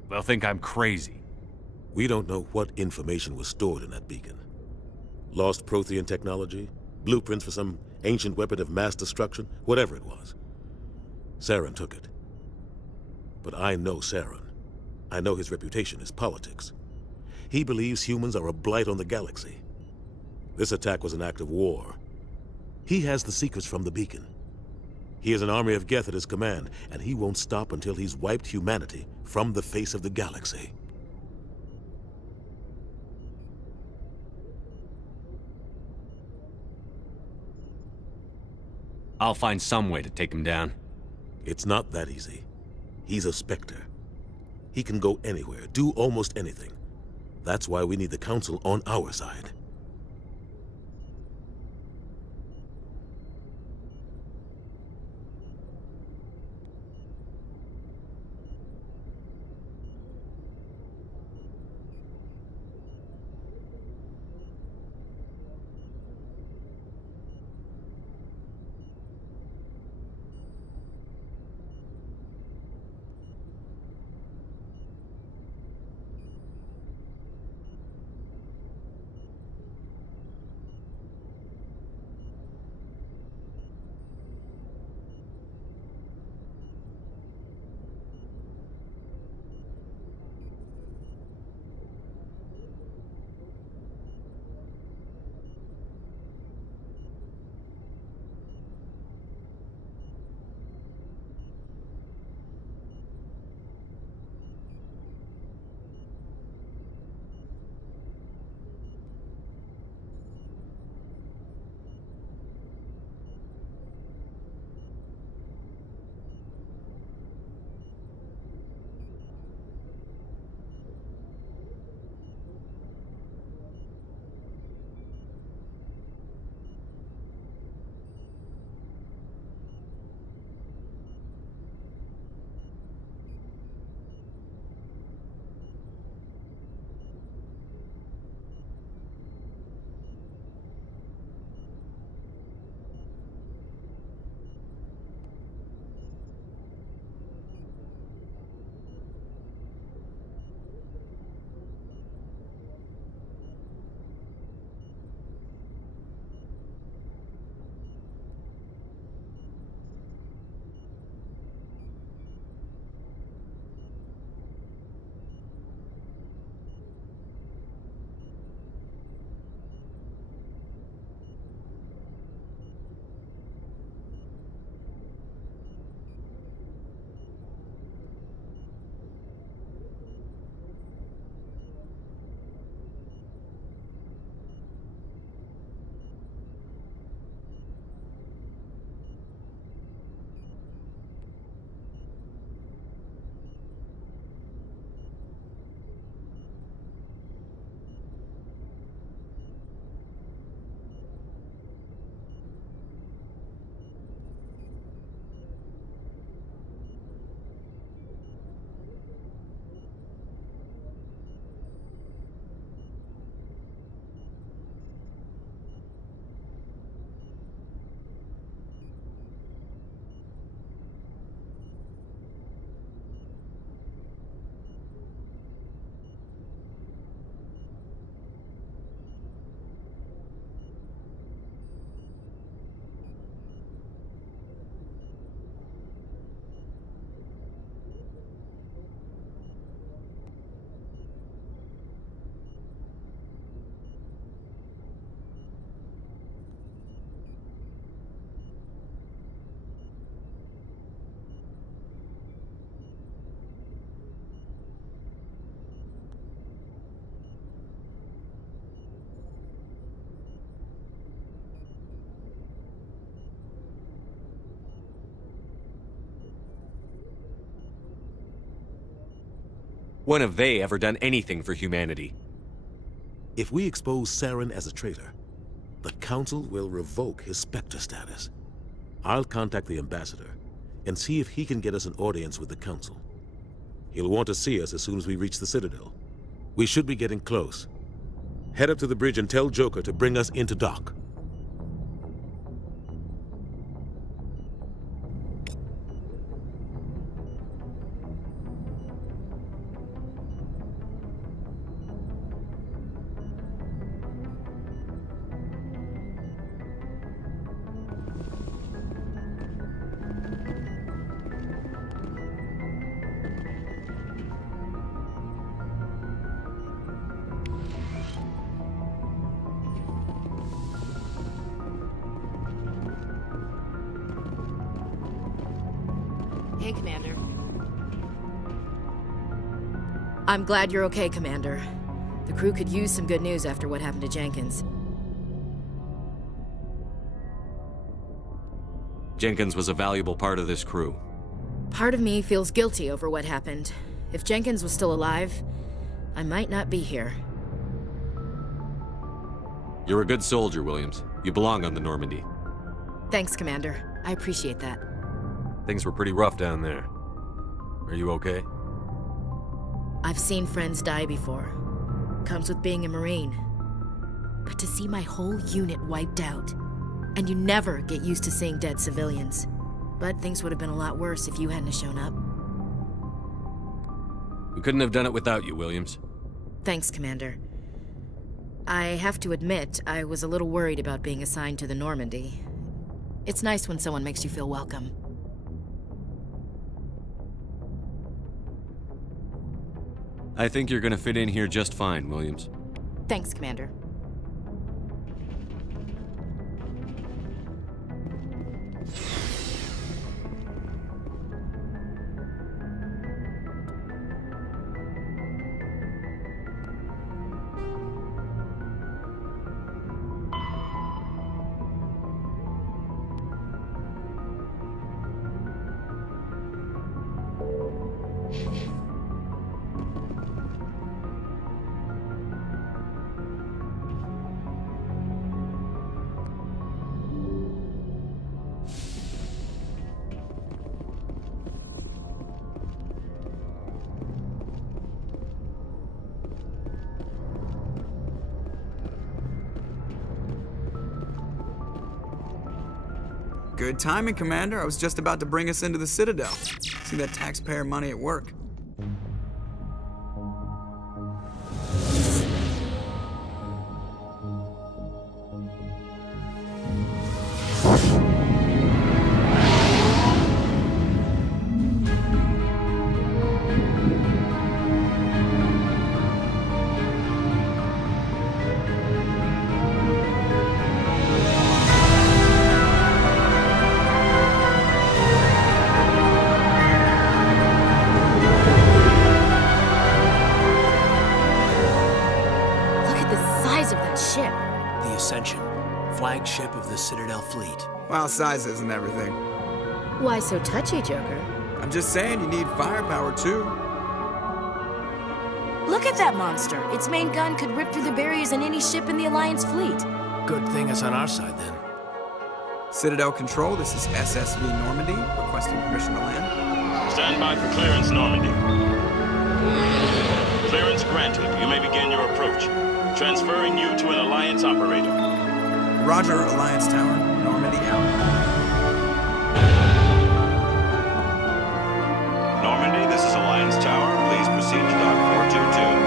They'll think I'm crazy. We don't know what information was stored in that beacon. Lost Prothean technology? Blueprints for some ancient weapon of mass destruction? Whatever it was. Saren took it. But I know Saren. I know his reputation is politics. He believes humans are a blight on the galaxy. This attack was an act of war. He has the secrets from the beacon. He has an army of Geth at his command, and he won't stop until he's wiped humanity from the face of the galaxy. I'll find some way to take him down. It's not that easy. He's a Spectre. He can go anywhere, do almost anything. That's why we need the Council on our side. When have they ever done anything for humanity? If we expose Saren as a traitor, the Council will revoke his Spectre status. I'll contact the Ambassador and see if he can get us an audience with the Council. He'll want to see us as soon as we reach the Citadel. We should be getting close. Head up to the bridge and tell Joker to bring us into dock. Hey, Commander. I'm glad you're okay, Commander. The crew could use some good news after what happened to Jenkins. Jenkins was a valuable part of this crew. Part of me feels guilty over what happened. If Jenkins was still alive, I might not be here. You're a good soldier, Williams. You belong on the Normandy. Thanks, Commander. I appreciate that. Things were pretty rough down there. Are you okay? I've seen friends die before. Comes with being a Marine. But to see my whole unit wiped out, and you never get used to seeing dead civilians. But things would have been a lot worse if you hadn't shown up. We couldn't have done it without you, Williams. Thanks, Commander. I have to admit, I was a little worried about being assigned to the Normandy. It's nice when someone makes you feel welcome. I think you're gonna fit in here just fine, Williams. Thanks, Commander. Good timing, Commander. I was just about to bring us into the Citadel. See that taxpayer money at work. Flagship of the Citadel fleet. Well, size isn't everything. Why so touchy, Joker? I'm just saying you need firepower, too. Look at that monster. Its main gun could rip through the barriers in any ship in the Alliance fleet. Good thing it's on our side, then. Citadel Control, this is SSV Normandy, requesting permission to land. Stand by for clearance, Normandy. Clearance granted. You may begin your approach. Transferring you to an Alliance operator. Roger, Alliance Tower. Normandy out. Normandy, this is Alliance Tower. Please proceed to dock 422.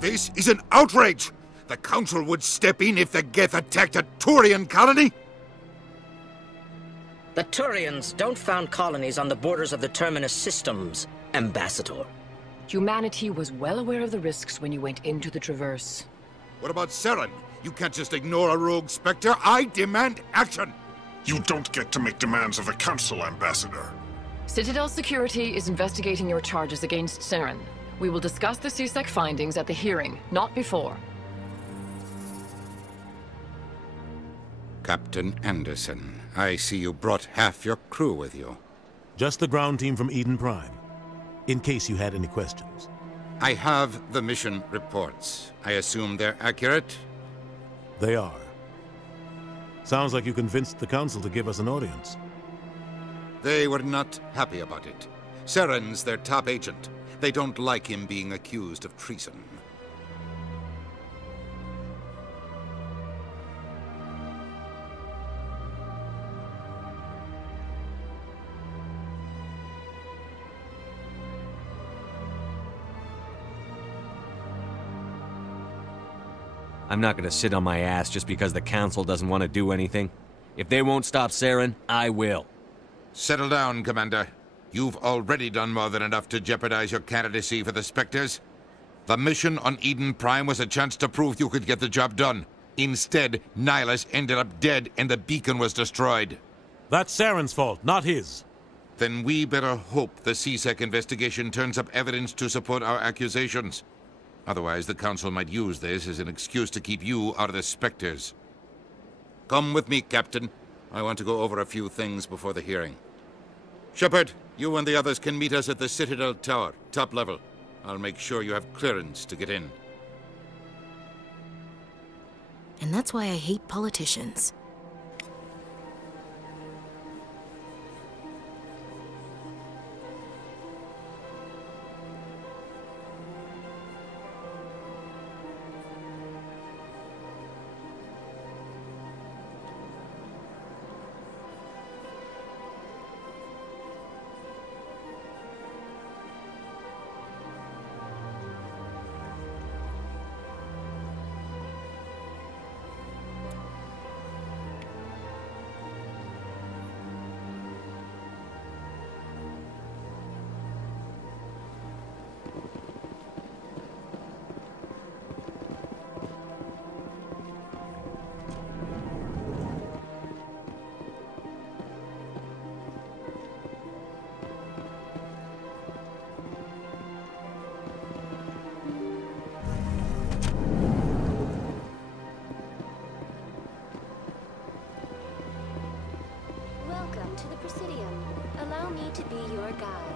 This is an outrage! The Council would step in if the Geth attacked a Turian colony? The Turians don't found colonies on the borders of the Terminus systems, Ambassador. Humanity was well aware of the risks when you went into the Traverse. What about Saren? You can't just ignore a rogue Spectre. I demand action! You don't get to make demands of the Council, Ambassador. Citadel Security is investigating your charges against Saren. We will discuss the CSEC findings at the hearing, not before. Captain Anderson, I see you brought half your crew with you. Just the ground team from Eden Prime, in case you had any questions. I have the mission reports. I assume they're accurate? They are. Sounds like you convinced the Council to give us an audience. They were not happy about it. Saren's their top agent. They don't like him being accused of treason. I'm not gonna sit on my ass just because the Council doesn't want to do anything. If they won't stop Saren, I will. Settle down, Commander. You've already done more than enough to jeopardize your candidacy for the Spectres. The mission on Eden Prime was a chance to prove you could get the job done. Instead, Nihilus ended up dead and the beacon was destroyed. That's Saren's fault, not his. Then we better hope the CSEC investigation turns up evidence to support our accusations. Otherwise, the Council might use this as an excuse to keep you out of the Spectres. Come with me, Captain. I want to go over a few things before the hearing. Shepard, you and the others can meet us at the Citadel Tower, top level. I'll make sure you have clearance to get in. And that's why I hate politicians. Welcome to the Presidium. Allow me to be your guide.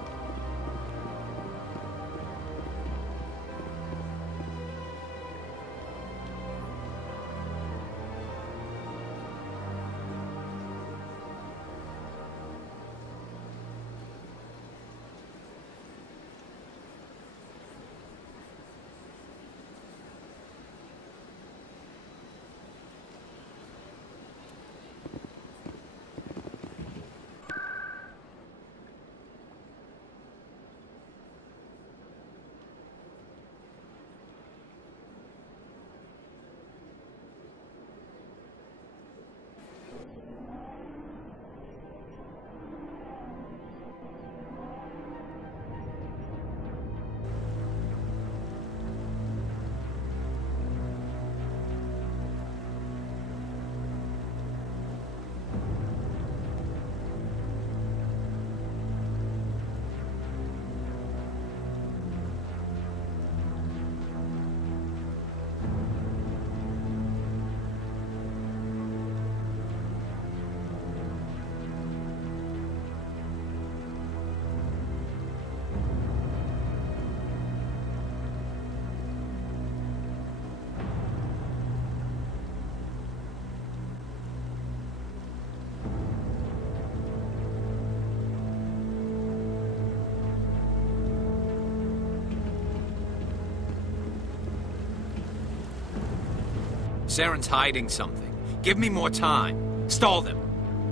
Saren's hiding something. Give me more time. Stall them.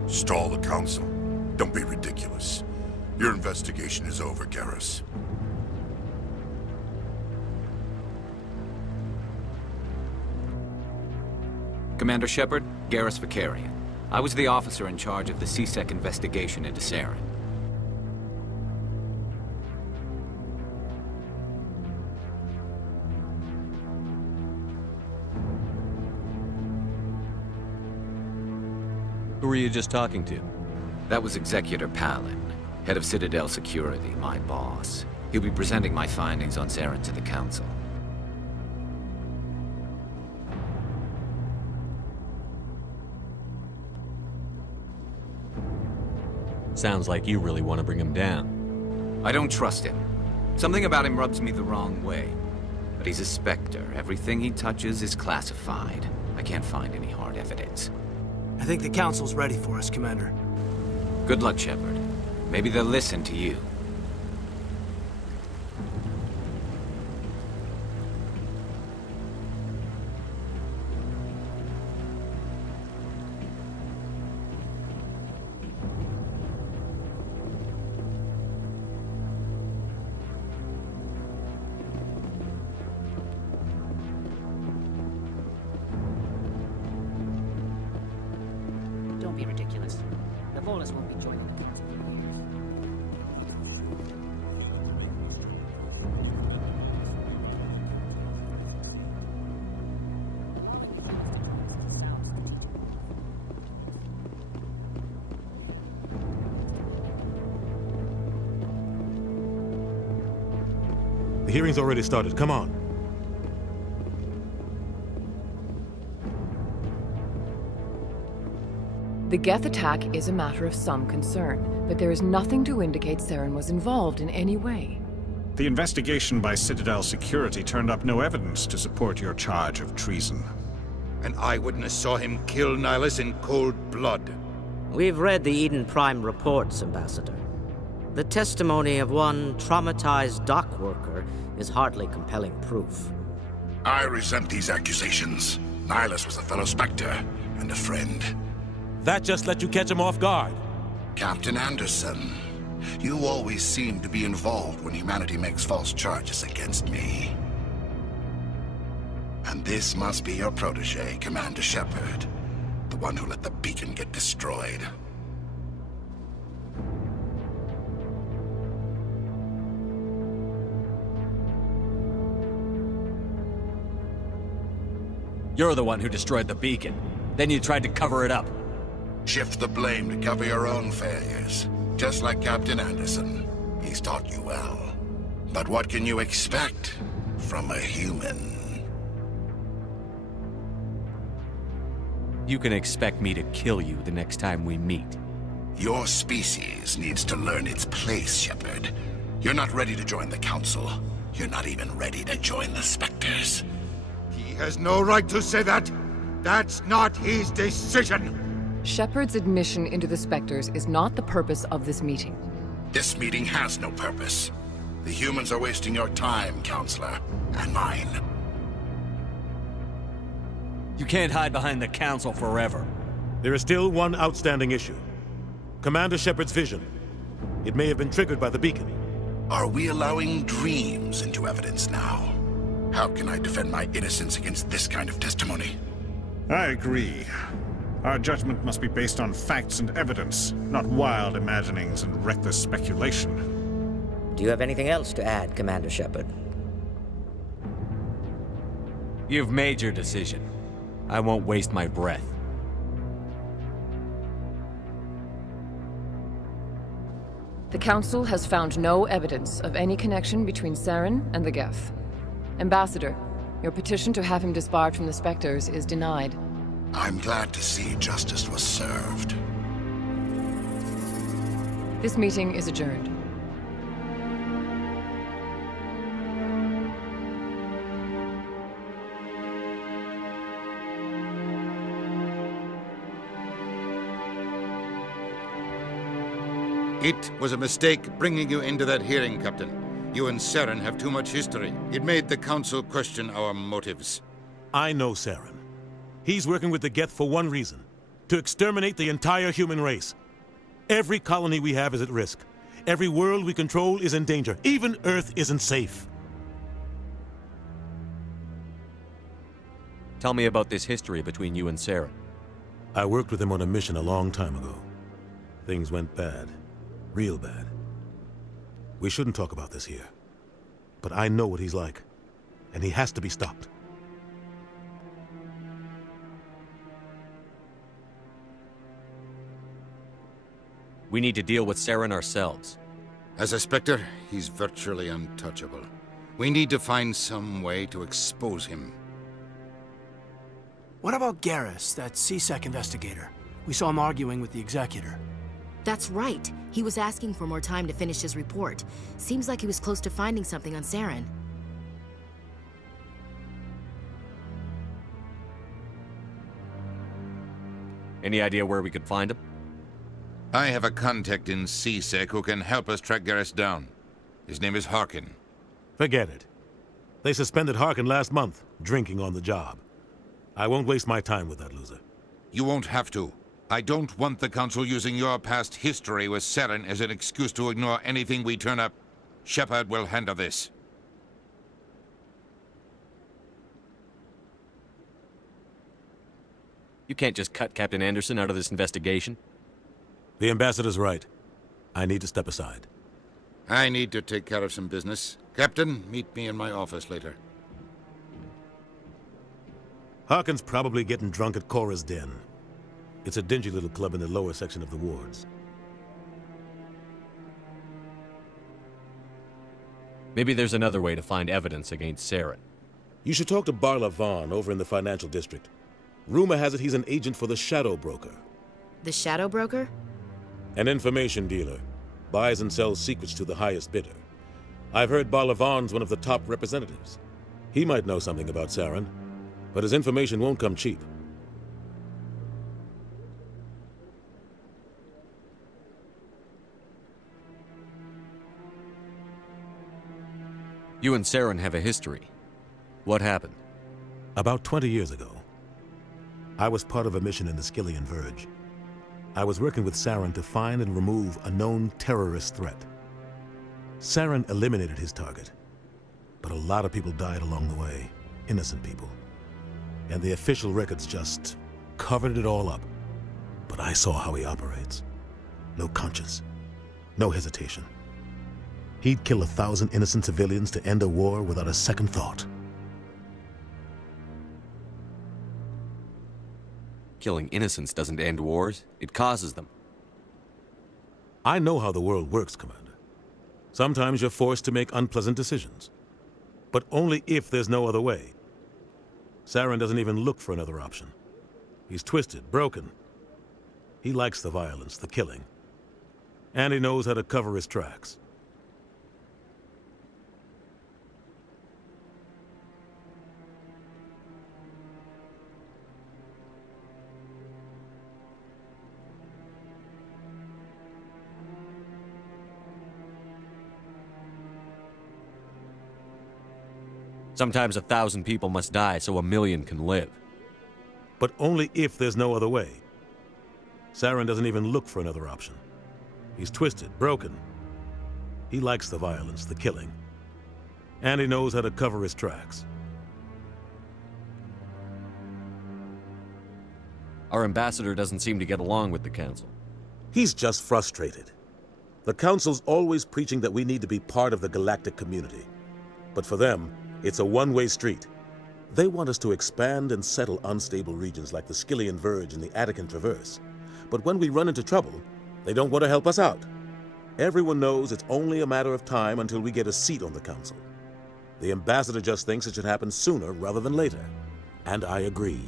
Stall the Council? Don't be ridiculous. Your investigation is over, Garrus. Commander Shepard, Garrus Vicarian. I was the officer in charge of the CSEC investigation into Saren. Who were you just talking to? That was Executor Palin, head of Citadel Security, my boss. He'll be presenting my findings on Saren to the Council. Sounds like you really want to bring him down. I don't trust him. Something about him rubs me the wrong way. But he's a Spectre. Everything he touches is classified. I can't find any hard evidence. I think the Council's ready for us, Commander. Good luck, Shepard. Maybe they'll listen to you. Don't be ridiculous. The Volus won't be joining the council. The hearing's already started. Come on. The Geth attack is a matter of some concern, but there is nothing to indicate Saren was involved in any way. The investigation by Citadel Security turned up no evidence to support your charge of treason. An eyewitness saw him kill Nihilus in cold blood. We've read the Eden Prime reports, Ambassador. The testimony of one traumatized dock worker is hardly compelling proof. I resent these accusations. Nihilus was a fellow Spectre and a friend. That just let you catch him off guard. Captain Anderson, you always seem to be involved when humanity makes false charges against me. And this must be your protege, Commander Shepard, the one who let the beacon get destroyed. You're the one who destroyed the beacon. Then you tried to cover it up. Shift the blame to cover your own failures. Just like Captain Anderson. He's taught you well. But what can you expect from a human? You can expect me to kill you the next time we meet. Your species needs to learn its place, Shepard. You're not ready to join the Council. You're not even ready to join the Spectres. He has no right to say that. That's not his decision. Shepard's admission into the Spectres is not the purpose of this meeting. This meeting has no purpose. The humans are wasting your time, Counselor, and mine. You can't hide behind the Council forever. There is still one outstanding issue. Commander Shepard's vision. It may have been triggered by the beacon. Are we allowing dreams into evidence now? How can I defend my innocence against this kind of testimony? I agree. Our judgment must be based on facts and evidence, not wild imaginings and reckless speculation. Do you have anything else to add, Commander Shepard? You've made your decision. I won't waste my breath. The Council has found no evidence of any connection between Saren and the Geth. Ambassador, your petition to have him disbarred from the Spectres is denied. I'm glad to see justice was served. This meeting is adjourned. It was a mistake bringing you into that hearing, Captain. You and Saren have too much history. It made the Council question our motives. I know Saren. He's working with the Geth for one reason. To exterminate the entire human race. Every colony we have is at risk. Every world we control is in danger. Even Earth isn't safe. Tell me about this history between you and Saren. I worked with him on a mission a long time ago. Things went bad. Real bad. We shouldn't talk about this here. But I know what he's like. And he has to be stopped. We need to deal with Saren ourselves. As a Spectre, he's virtually untouchable. We need to find some way to expose him. What about Garrus, that CSEC investigator? We saw him arguing with the Executor. That's right. He was asking for more time to finish his report. Seems like he was close to finding something on Saren. Any idea where we could find him? I have a contact in CSEC who can help us track Garrus down. His name is Harkin. Forget it. They suspended Harkin last month, drinking on the job. I won't waste my time with that loser. You won't have to. I don't want the Council using your past history with Saren as an excuse to ignore anything we turn up. Shepard will handle this. You can't just cut Captain Anderson out of this investigation. The Ambassador's right. I need to step aside. I need to take care of some business. Captain, meet me in my office later. Harkin's probably getting drunk at Cora's Den. It's a dingy little club in the lower section of the wards. Maybe there's another way to find evidence against Saren. You should talk to Barla Vaughn over in the financial district. Rumor has it he's an agent for the Shadow Broker. The Shadow Broker? An information dealer. Buys and sells secrets to the highest bidder. I've heard Barla Vaughn's one of the top representatives. He might know something about Saren, but his information won't come cheap. You and Saren have a history. What happened? About 20 years ago, I was part of a mission in the Skillian Verge. I was working with Saren to find and remove a known terrorist threat. Saren eliminated his target, but a lot of people died along the way, innocent people. And the official records just covered it all up. But I saw how he operates. No conscience, no hesitation. He'd kill 1,000 innocent civilians to end a war without a second thought. Killing innocents doesn't end wars, it causes them. I know how the world works, Commander. Sometimes you're forced to make unpleasant decisions. But only if there's no other way. Saren doesn't even look for another option. He's twisted, broken. He likes the violence, the killing. And he knows how to cover his tracks. Sometimes 1,000 people must die so 1,000,000 can live. But only if there's no other way. Saren doesn't even look for another option. He's twisted, broken. He likes the violence, the killing. And he knows how to cover his tracks. Our ambassador doesn't seem to get along with the Council. He's just frustrated. The Council's always preaching that we need to be part of the galactic community. But for them, it's a one-way street. They want us to expand and settle unstable regions like the Skillian Verge and the Attican Traverse. But when we run into trouble, they don't want to help us out. Everyone knows it's only a matter of time until we get a seat on the Council. The Ambassador just thinks it should happen sooner rather than later. And I agree.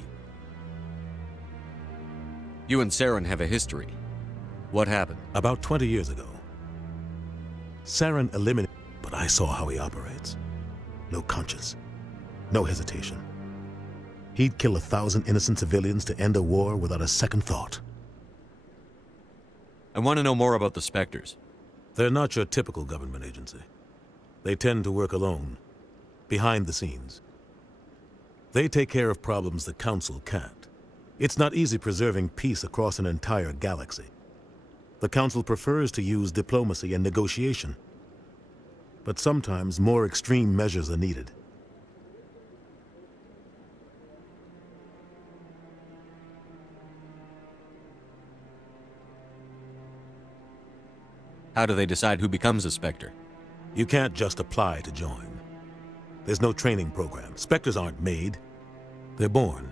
You and Saren have a history. What happened? About 20 years ago. Saren eliminated, but I saw how he operates. No conscience, no hesitation. He'd kill 1,000 innocent civilians to end a war without a second thought. I want to know more about the Spectres. They're not your typical government agency. They tend to work alone, behind the scenes. They take care of problems the Council can't. It's not easy preserving peace across an entire galaxy. The Council prefers to use diplomacy and negotiation. But sometimes more extreme measures are needed. How do they decide who becomes a Spectre? You can't just apply to join. There's no training program. Spectres aren't made. They're born.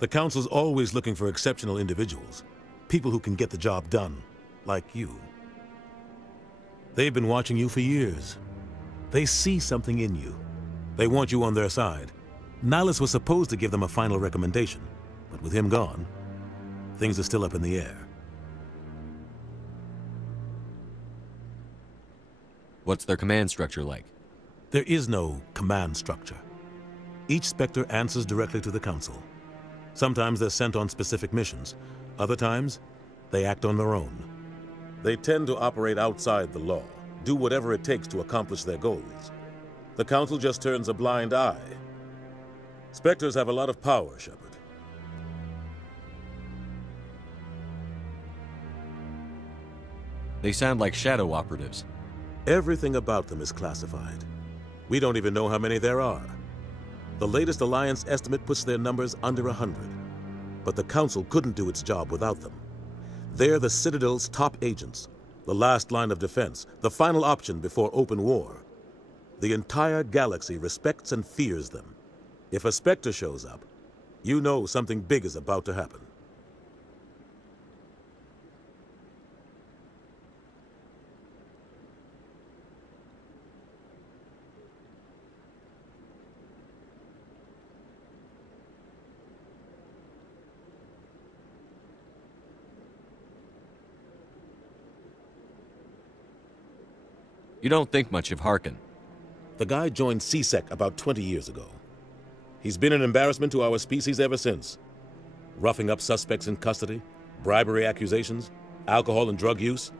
The Council's always looking for exceptional individuals. People who can get the job done. like you. They've been watching you for years. They see something in you. They want you on their side. Nihilus was supposed to give them a final recommendation, but with him gone, things are still up in the air. What's their command structure like? There is no command structure. Each Spectre answers directly to the Council. Sometimes they're sent on specific missions. Other times, they act on their own. They tend to operate outside the law, do whatever it takes to accomplish their goals. The Council just turns a blind eye. Spectres have a lot of power, Shepard. They sound like shadow operatives. Everything about them is classified. We don't even know how many there are. The latest Alliance estimate puts their numbers under 100. But the Council couldn't do its job without them. They're the Citadel's top agents, the last line of defense, the final option before open war. The entire galaxy respects and fears them. If a Spectre shows up, you know something big is about to happen. You don't think much of Harkin. The guy joined CSEC about 20 years ago. He's been an embarrassment to our species ever since. Roughing up suspects in custody, bribery accusations, alcohol and drug use.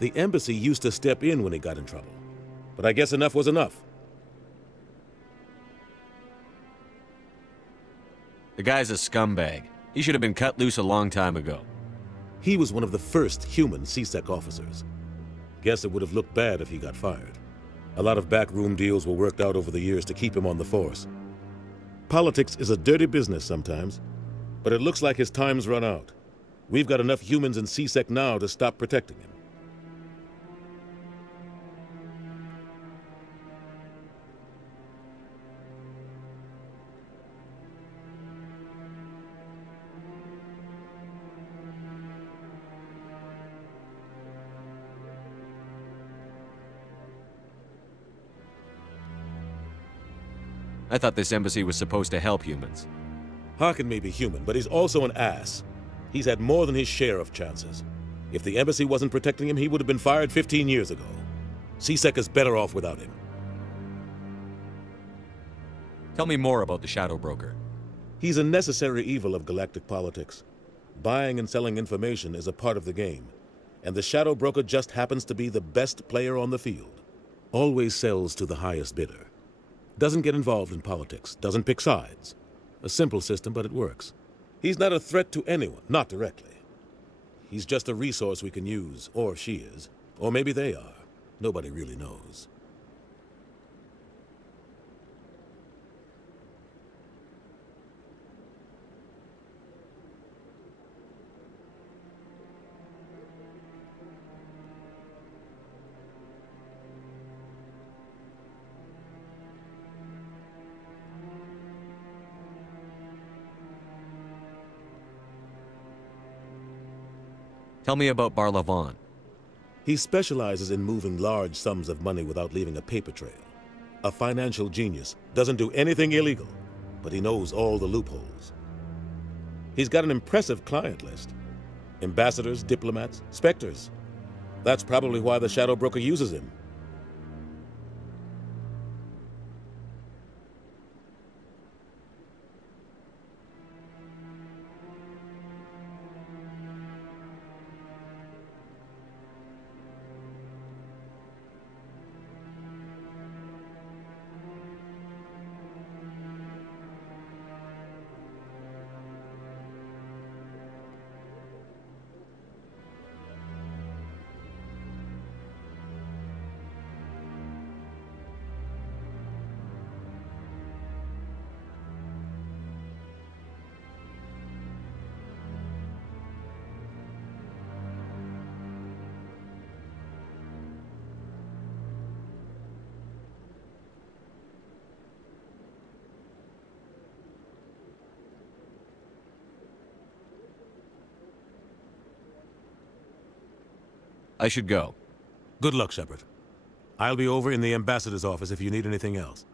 The embassy used to step in when he got in trouble. But I guess enough was enough. The guy's a scumbag. He should have been cut loose a long time ago. He was one of the first human CSEC officers. Guess it would have looked bad if he got fired. A lot of backroom deals were worked out over the years to keep him on the force. Politics is a dirty business sometimes, but it looks like his time's run out. We've got enough humans in CSEC now to stop protecting him. I thought this embassy was supposed to help humans. Harkin may be human, but he's also an ass. He's had more than his share of chances. If the embassy wasn't protecting him, he would have been fired 15 years ago. CSEC is better off without him. Tell me more about the Shadow Broker. He's a necessary evil of galactic politics. Buying and selling information is a part of the game, and the Shadow Broker just happens to be the best player on the field. Always sells to the highest bidder. Doesn't get involved in politics, doesn't pick sides. A simple system, but it works. He's not a threat to anyone, not directly. He's just a resource we can use, or she is. Or maybe they are. Nobody really knows. Tell me about Barlavon. He specializes in moving large sums of money without leaving a paper trail. A financial genius, doesn't do anything illegal, but he knows all the loopholes. He's got an impressive client list. Ambassadors, diplomats, specters. That's probably why the Shadow Broker uses him. I should go. Good luck, Shepard. I'll be over in the ambassador's office if you need anything else.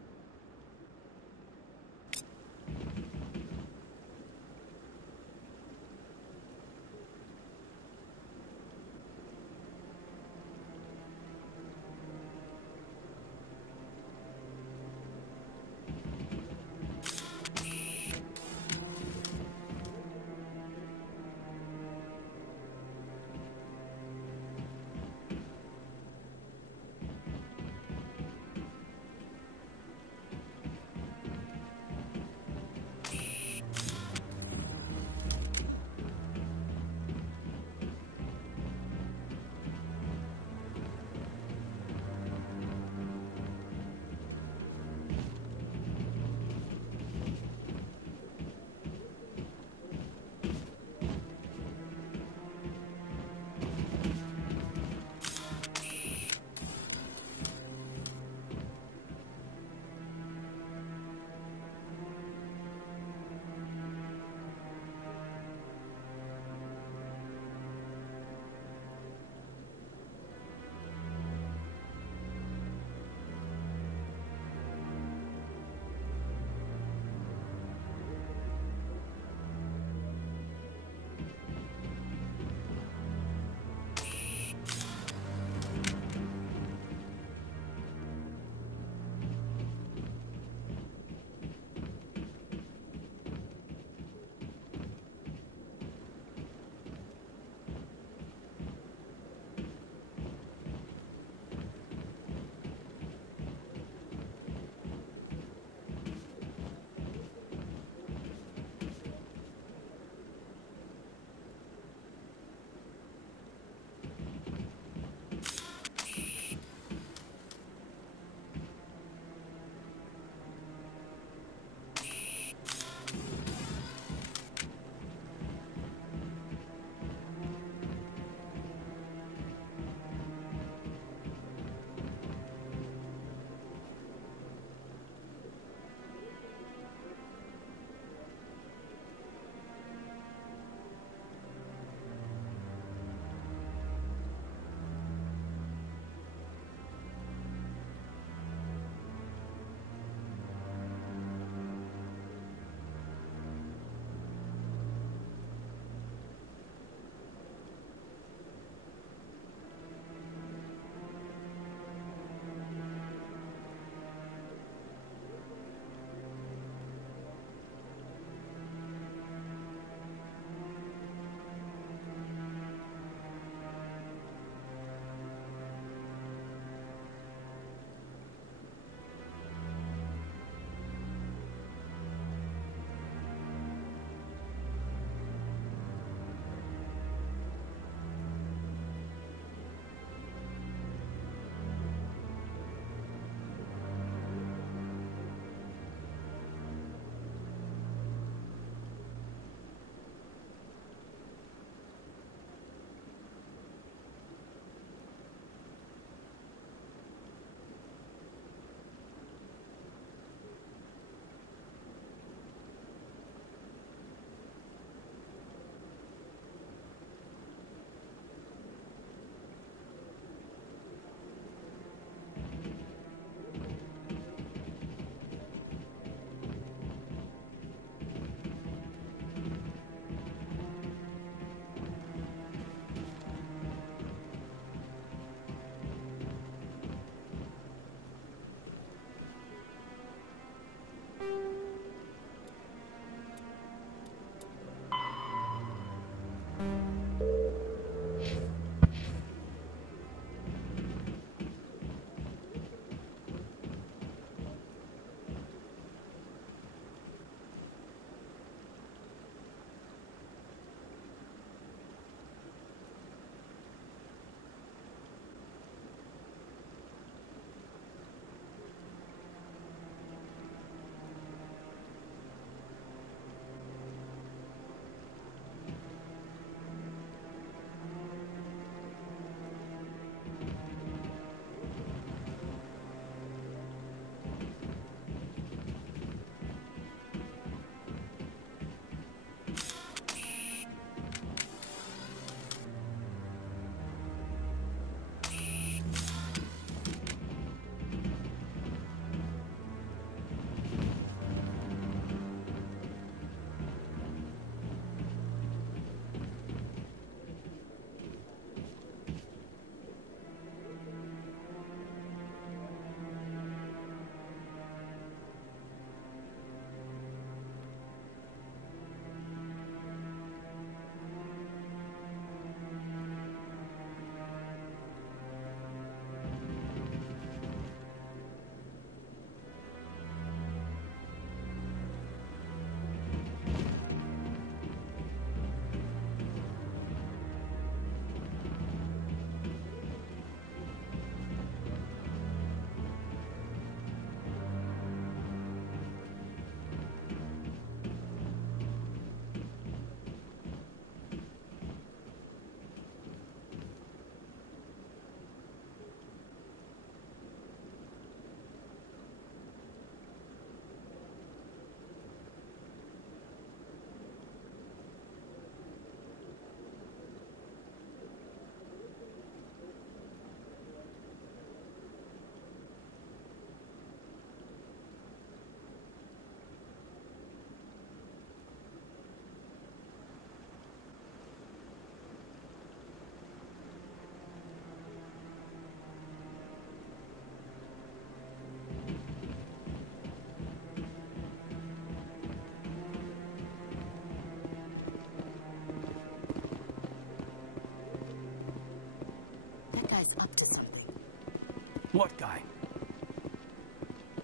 What guy?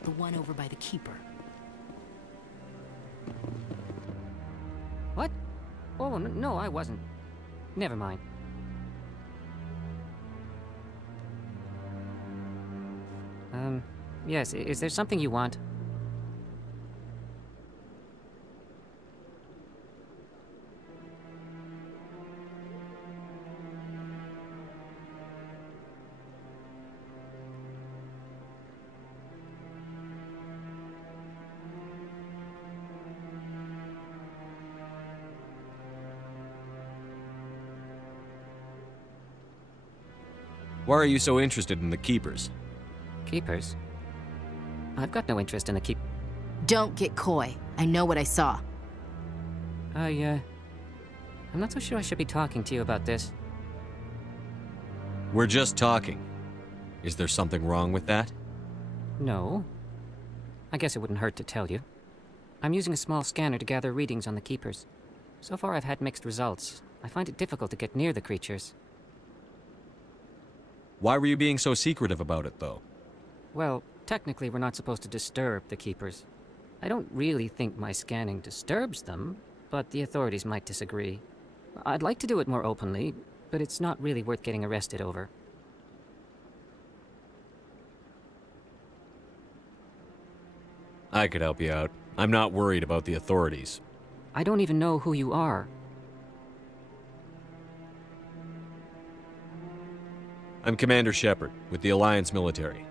The one over by the Keeper. What? Oh, no, I wasn't. Never mind. Yes, is there something you want? Why are you so interested in the Keepers? Keepers? I've got no interest in the keep... Don't get coy. I know what I saw. I'm not so sure I should be talking to you about this. We're just talking. Is there something wrong with that? No. I guess it wouldn't hurt to tell you. I'm using a small scanner to gather readings on the Keepers. So far I've had mixed results. I find it difficult to get near the creatures. Why were you being so secretive about it, though? Well, technically we're not supposed to disturb the Keepers. I don't really think my scanning disturbs them, but the authorities might disagree. I'd like to do it more openly, but it's not really worth getting arrested over. I could help you out. I'm not worried about the authorities. I don't even know who you are. I'm Commander Shepard, with the Alliance military.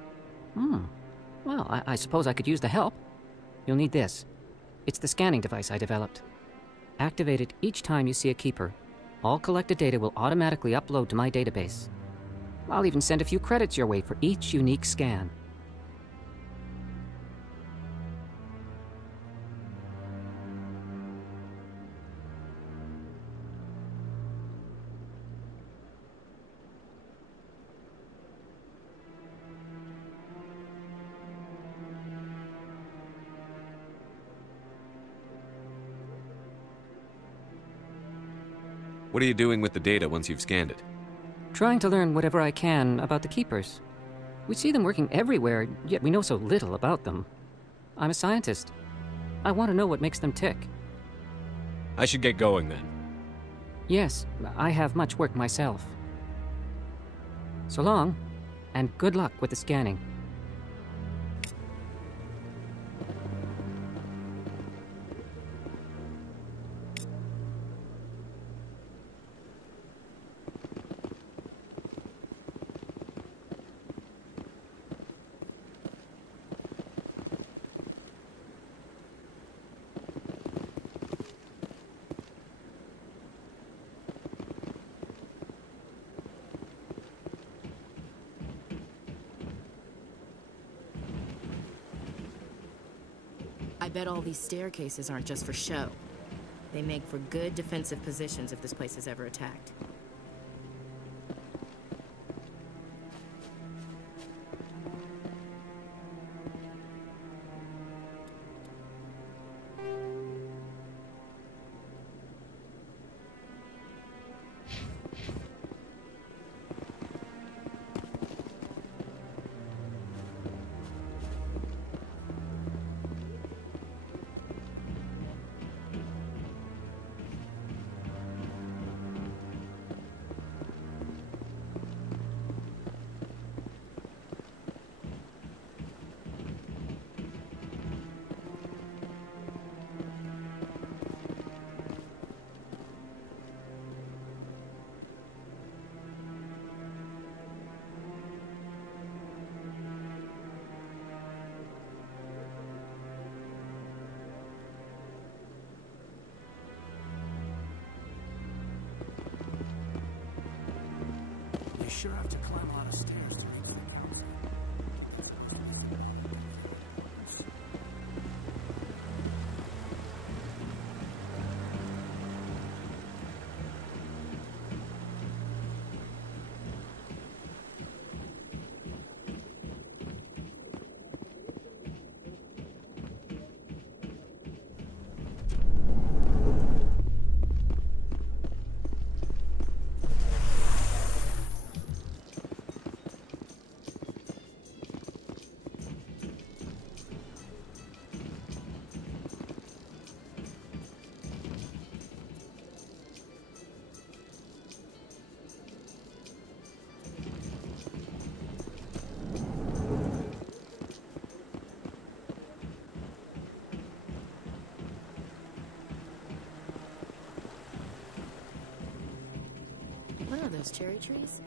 Well, I suppose I could use the help. You'll need this. It's the scanning device I developed. Activate it each time you see a Keeper. All collected data will automatically upload to my database. I'll even send a few credits your way for each unique scan. What are you doing with the data once you've scanned it? Trying to learn whatever I can about the Keepers. We see them working everywhere, yet we know so little about them. I'm a scientist. I want to know what makes them tick. I should get going then. Yes, I have much work myself. So long, and good luck with the scanning. I bet all these staircases aren't just for show. They make for good defensive positions if this place is ever attacked. You sure have to climb a lot of stairs to make it. those cherry trees?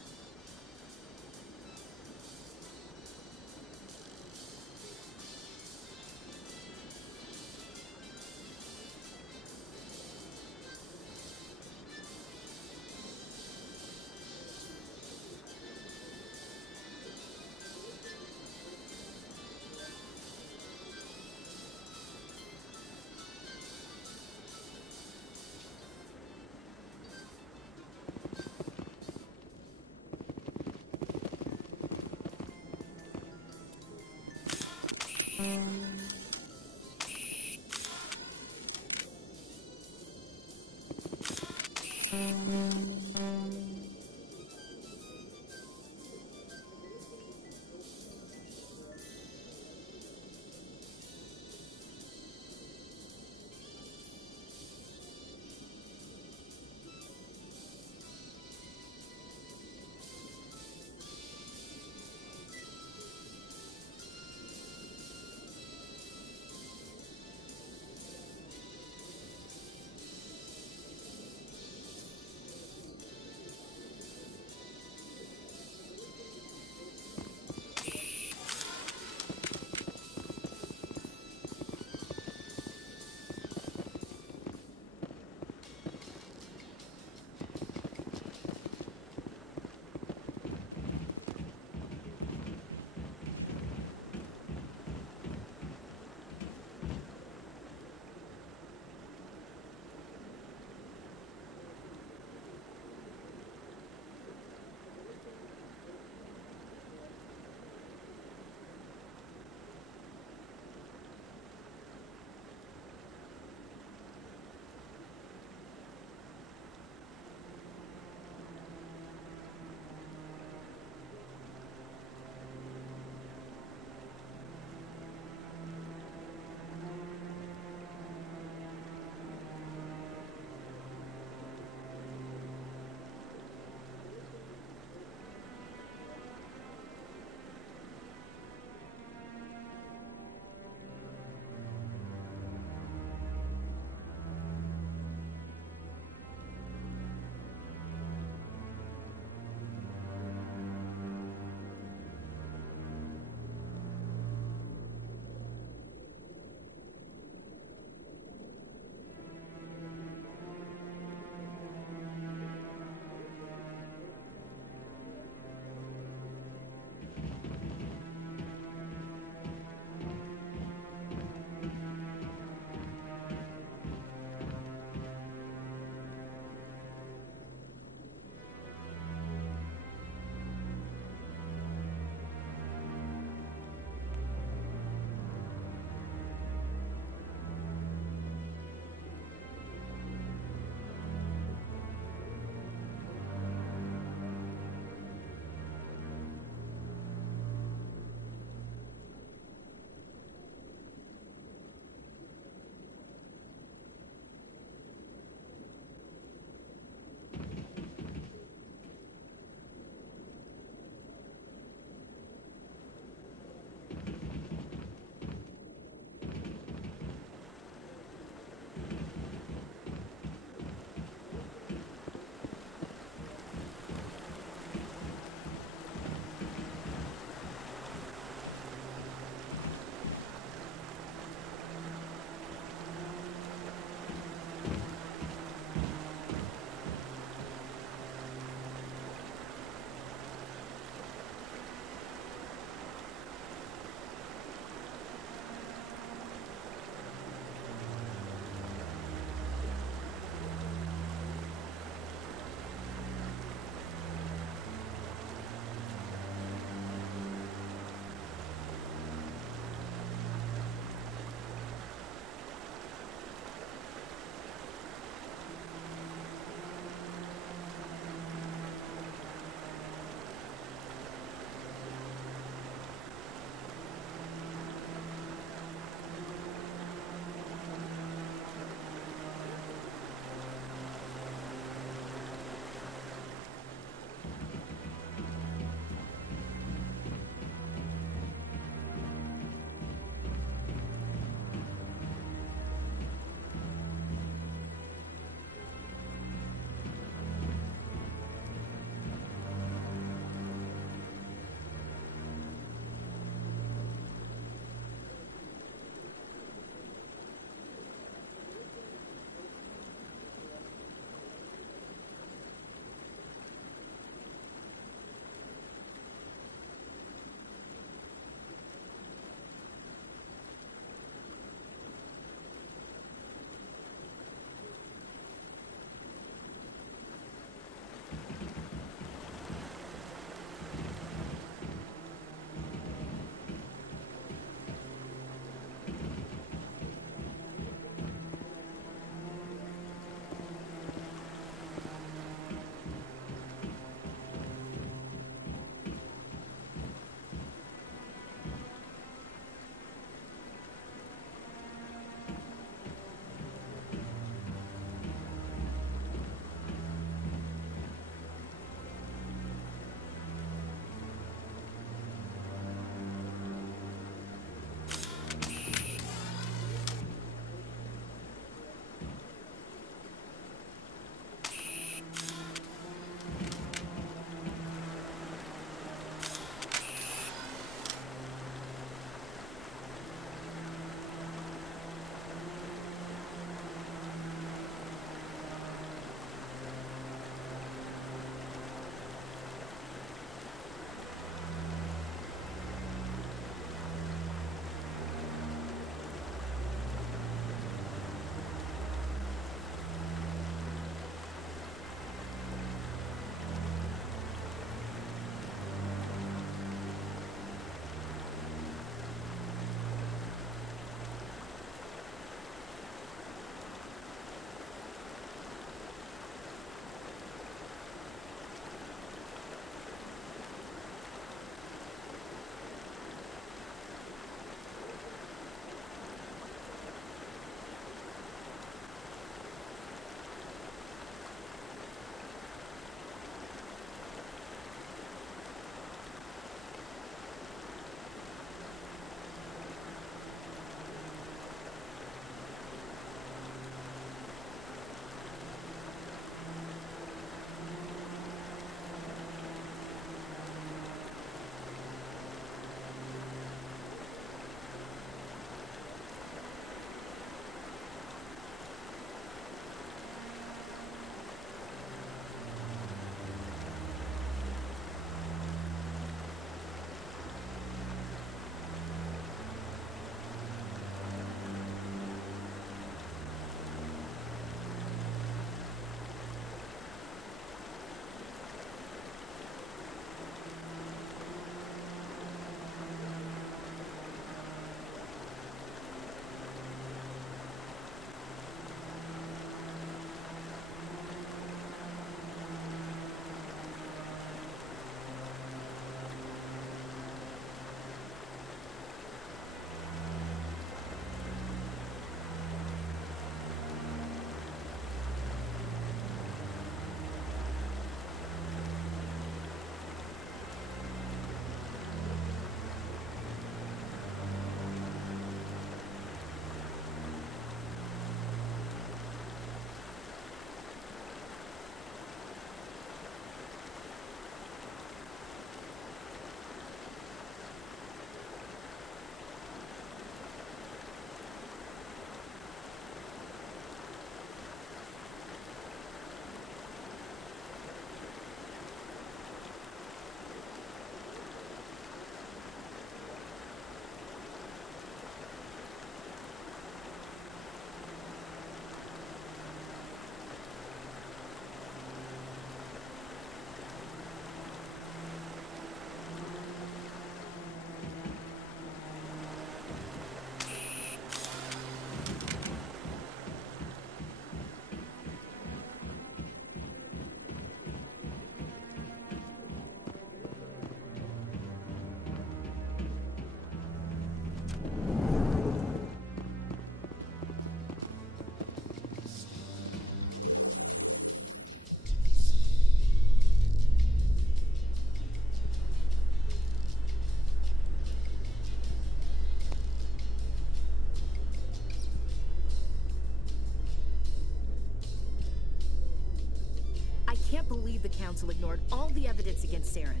Council ignored all the evidence against Saren.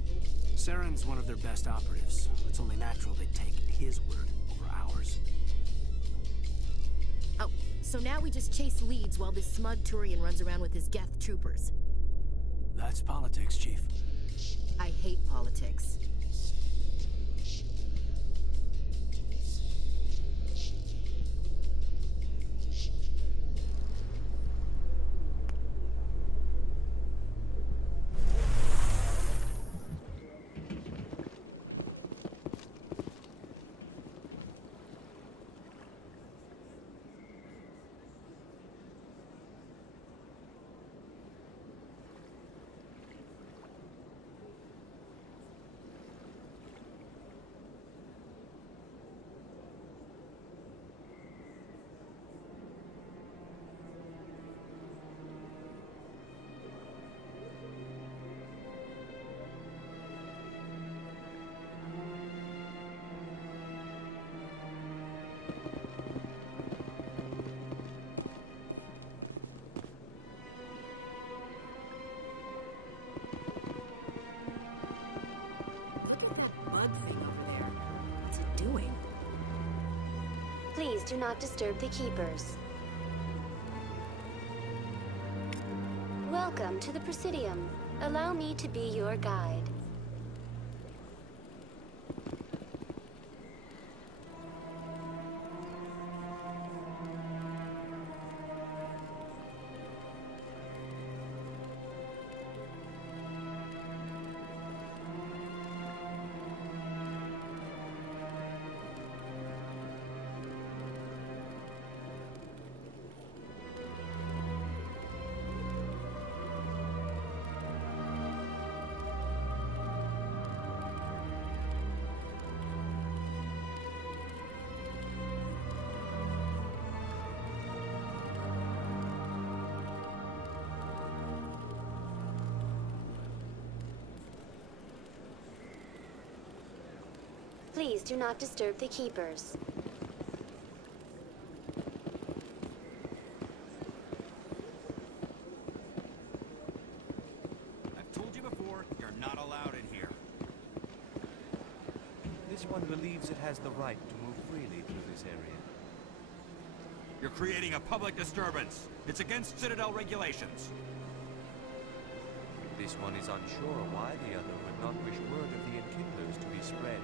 Saren's one of their best operatives. It's only natural they'd take his word over ours. Oh, so now we just chase leads while this smug Turian runs around with his Geth troopers. That's politics, Chief. I hate politics. Please do not disturb the Keepers. Welcome to the Presidium. Allow me to be your guide. Please do not disturb the Keepers. I've told you before, you're not allowed in here. This one believes it has the right to move freely through this area. You're creating a public disturbance. It's against Citadel regulations. This one is unsure why the other would not wish word of the enkindlers to be spread.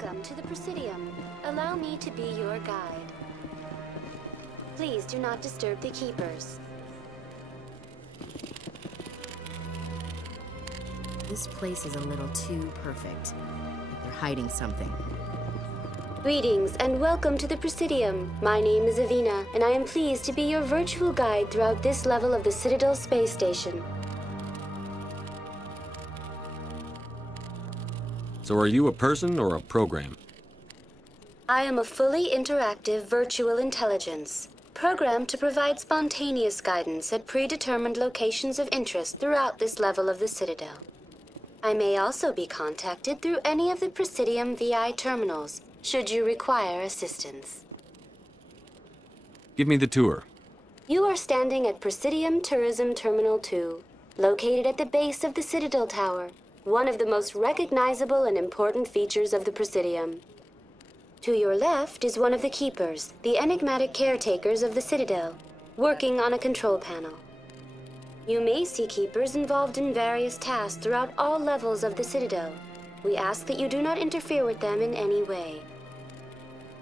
Welcome to the Presidium. Allow me to be your guide. Please do not disturb the Keepers. This place is a little too perfect. Like they're hiding something. Greetings and welcome to the Presidium. My name is Avina, and I am pleased to be your virtual guide throughout this level of the Citadel space station. So are you a person or a program? I am a fully interactive virtual intelligence, programmed to provide spontaneous guidance at predetermined locations of interest throughout this level of the Citadel. I may also be contacted through any of the Presidium VI terminals, should you require assistance. Give me the tour. You are standing at Presidium Tourism Terminal 2, located at the base of the Citadel Tower, one of the most recognizable and important features of the Presidium. To your left is one of the Keepers, the enigmatic caretakers of the Citadel, working on a control panel. You may see Keepers involved in various tasks throughout all levels of the Citadel. We ask that you do not interfere with them in any way.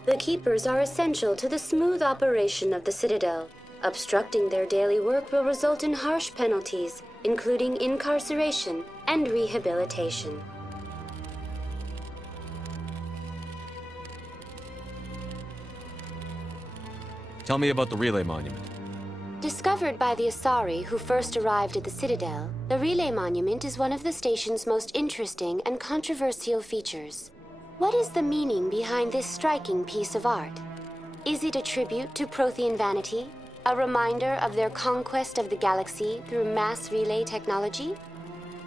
The Keepers are essential to the smooth operation of the Citadel. Obstructing their daily work will result in harsh penalties, including incarceration and rehabilitation. Tell me about the relay monument. Discovered by the Asari who first arrived at the Citadel, the Relay Monument is one of the station's most interesting and controversial features. What is the meaning behind this striking piece of art? Is it a tribute to Prothean vanity? A reminder of their conquest of the galaxy through mass relay technology?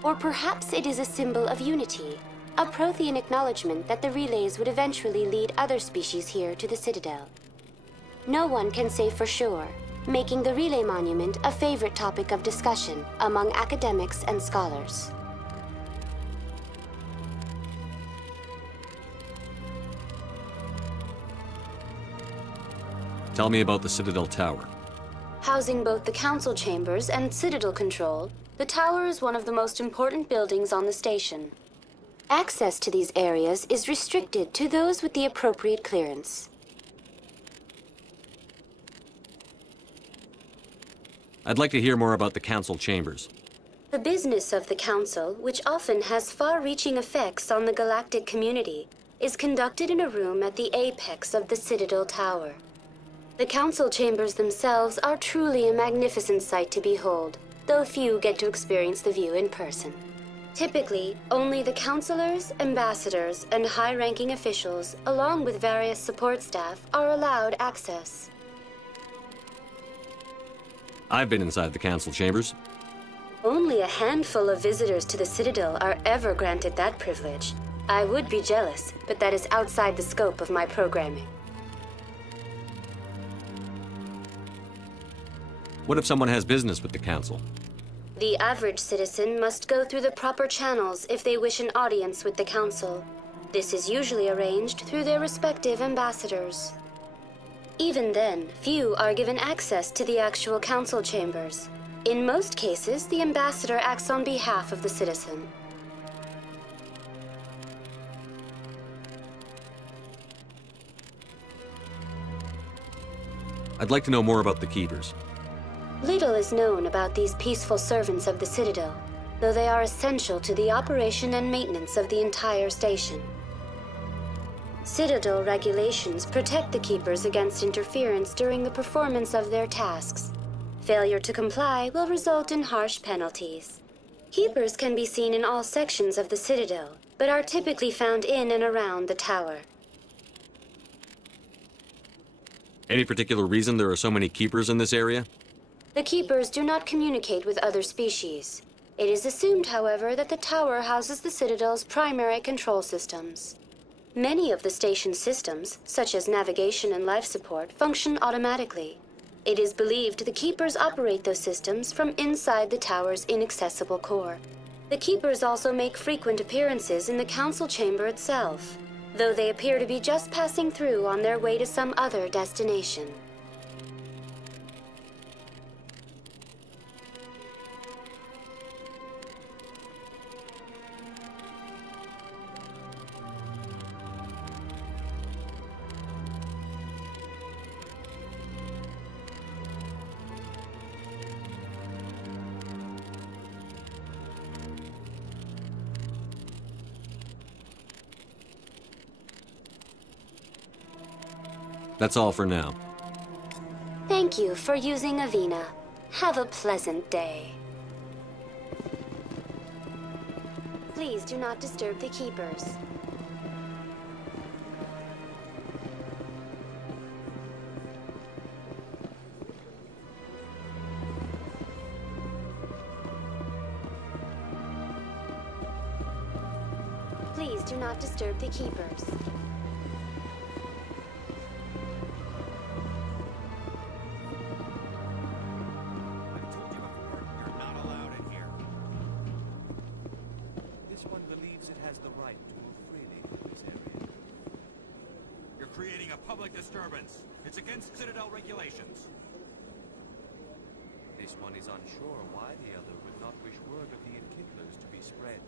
Or perhaps it is a symbol of unity, a Prothean acknowledgement that the relays would eventually lead other species here to the Citadel. No one can say for sure, making the Relay Monument a favorite topic of discussion among academics and scholars. Tell me about the Citadel Tower. Housing both the Council Chambers and Citadel Control, the tower is one of the most important buildings on the station. Access to these areas is restricted to those with the appropriate clearance. I'd like to hear more about the Council Chambers. The business of the Council, which often has far-reaching effects on the galactic community, is conducted in a room at the apex of the Citadel Tower. The Council Chambers themselves are truly a magnificent sight to behold, though few get to experience the view in person. Typically, only the councilors, ambassadors, and high-ranking officials, along with various support staff, are allowed access. I've been inside the Council Chambers. Only a handful of visitors to the Citadel are ever granted that privilege. I would be jealous, but that is outside the scope of my programming. What if someone has business with the Council? The average citizen must go through the proper channels if they wish an audience with the Council. This is usually arranged through their respective ambassadors. Even then, few are given access to the actual Council Chambers. In most cases, the ambassador acts on behalf of the citizen. I'd like to know more about the Keepers. Little is known about these peaceful servants of the Citadel, though they are essential to the operation and maintenance of the entire station. Citadel regulations protect the Keepers against interference during the performance of their tasks. Failure to comply will result in harsh penalties. Keepers can be seen in all sections of the Citadel, but are typically found in and around the tower. Any particular reason there are so many Keepers in this area? The Keepers do not communicate with other species. It is assumed, however, that the tower houses the Citadel's primary control systems. Many of the station's systems, such as navigation and life support, function automatically. It is believed the Keepers operate those systems from inside the tower's inaccessible core. The Keepers also make frequent appearances in the Council Chamber itself, though they appear to be just passing through on their way to some other destination. That's all for now. Thank you for using Avina. Have a pleasant day. Please do not disturb the keepers. Please do not disturb the keepers. This one believes it has the right to move freely through this area. You're creating a public disturbance. It's against Citadel regulations. This one is unsure why the other would not wish word of the enkindlers to be spread.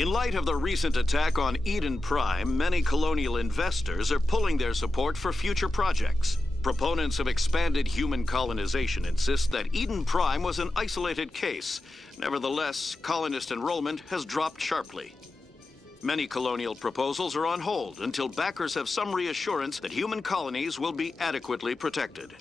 In light of the recent attack on Eden Prime, many colonial investors are pulling their support for future projects. Proponents of expanded human colonization insist that Eden Prime was an isolated case. Nevertheless, colonist enrollment has dropped sharply. Many colonial proposals are on hold until backers have some reassurance that human colonies will be adequately protected.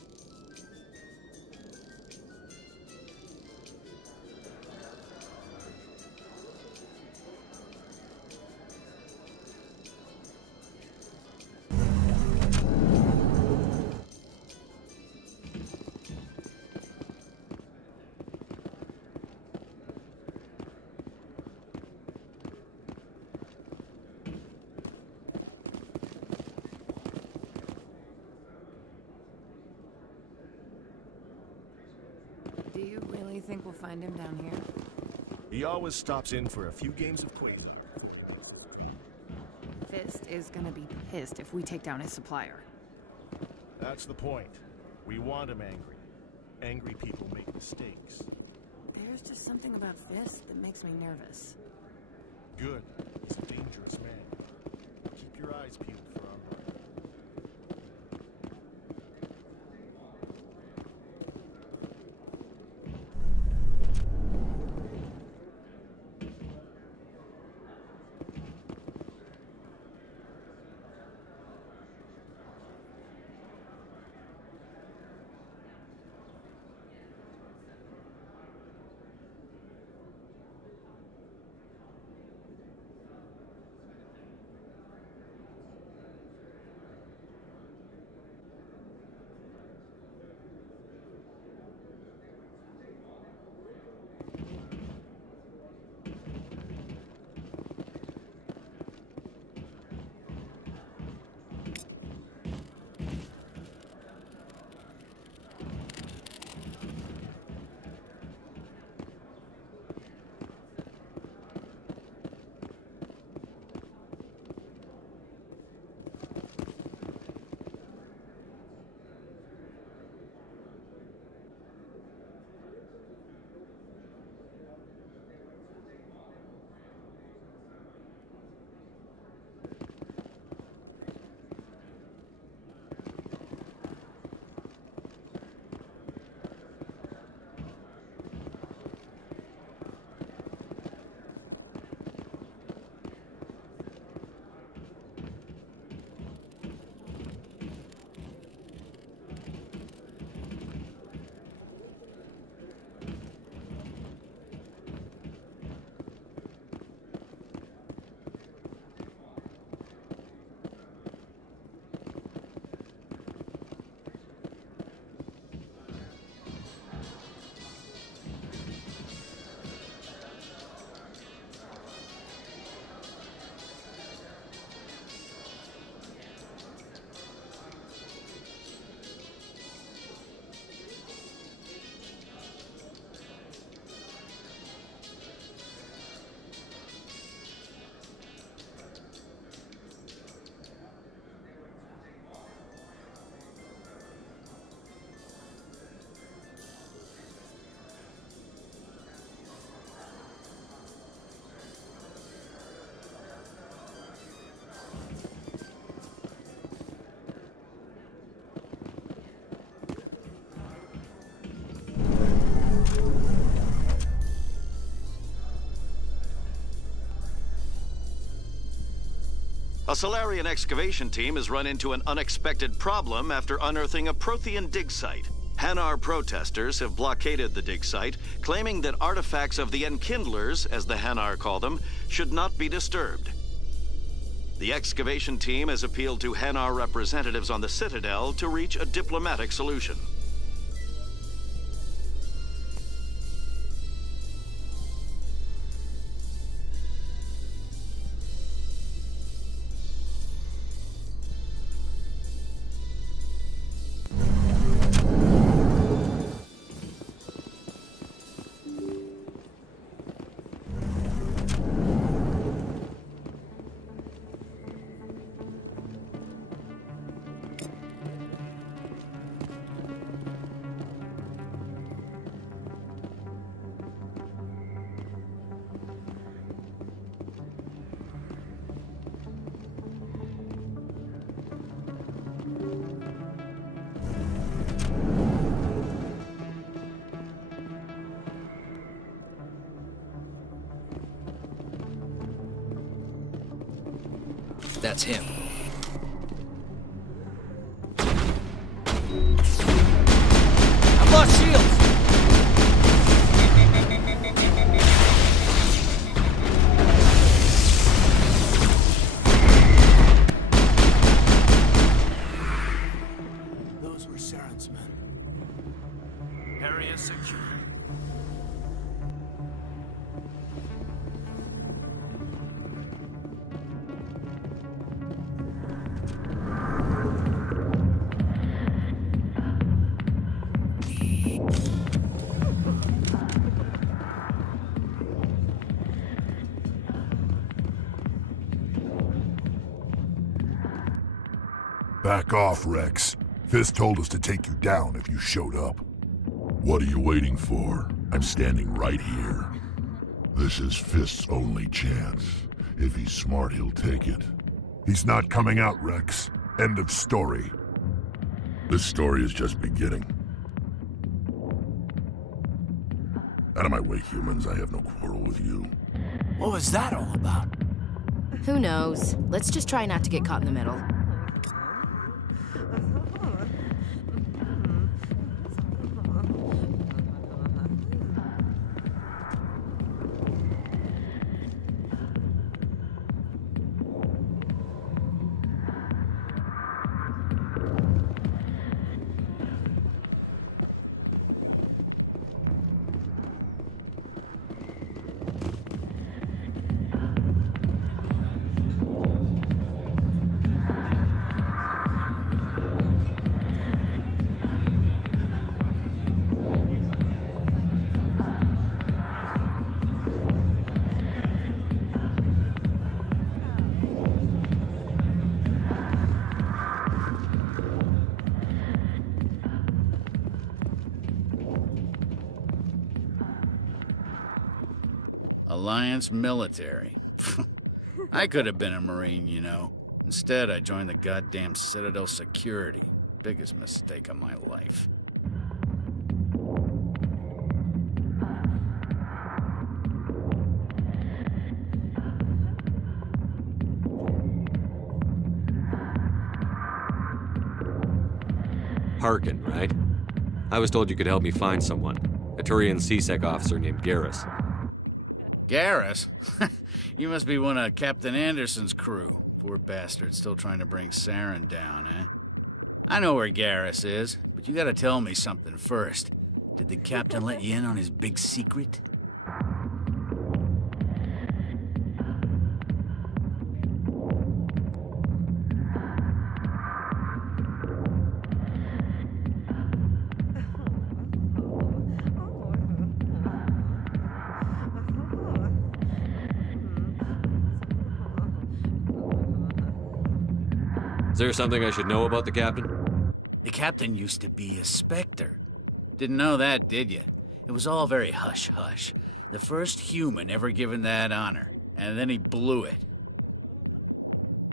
Do you really think we'll find him down here? He always stops in for a few games of Quater. Fist is gonna be pissed if we take down his supplier. That's the point. We want him angry. Angry people make mistakes. There's just something about Fist that makes me nervous. Good. He's a dangerous man. Keep your eyes peeled for our brother. A Solarian excavation team has run into an unexpected problem after unearthing a Prothean dig site. Hanar protesters have blockaded the dig site, claiming that artifacts of the Enkindlers, as the Hanar call them, should not be disturbed. The excavation team has appealed to Hanar representatives on the Citadel to reach a diplomatic solution. That's him. I've lost shields! Those were Saren's men. Area secure. Back off, Rex. Fist told us to take you down if you showed up. What are you waiting for? I'm standing right here. This is Fist's only chance. If he's smart, he'll take it. He's not coming out, Rex. End of story. This story is just beginning. Out of my way, humans. I have no quarrel with you. What was that all about? Who knows? Let's just try not to get caught in the middle. Alliance military. I could have been a Marine, you know. Instead, I joined the goddamn Citadel security. Biggest mistake of my life. Harkin, right? I was told you could help me find someone. A Turian CSEC officer named Garrus. Garrus? You must be one of Captain Anderson's crew. Poor bastard, still trying to bring Saren down, eh? I know where Garrus is, but you gotta tell me something first. Did the captain let you in on his big secret? Is there something I should know about the captain? The captain used to be a Spectre. Didn't know that, did you? It was all very hush-hush. The first human ever given that honor, and then he blew it.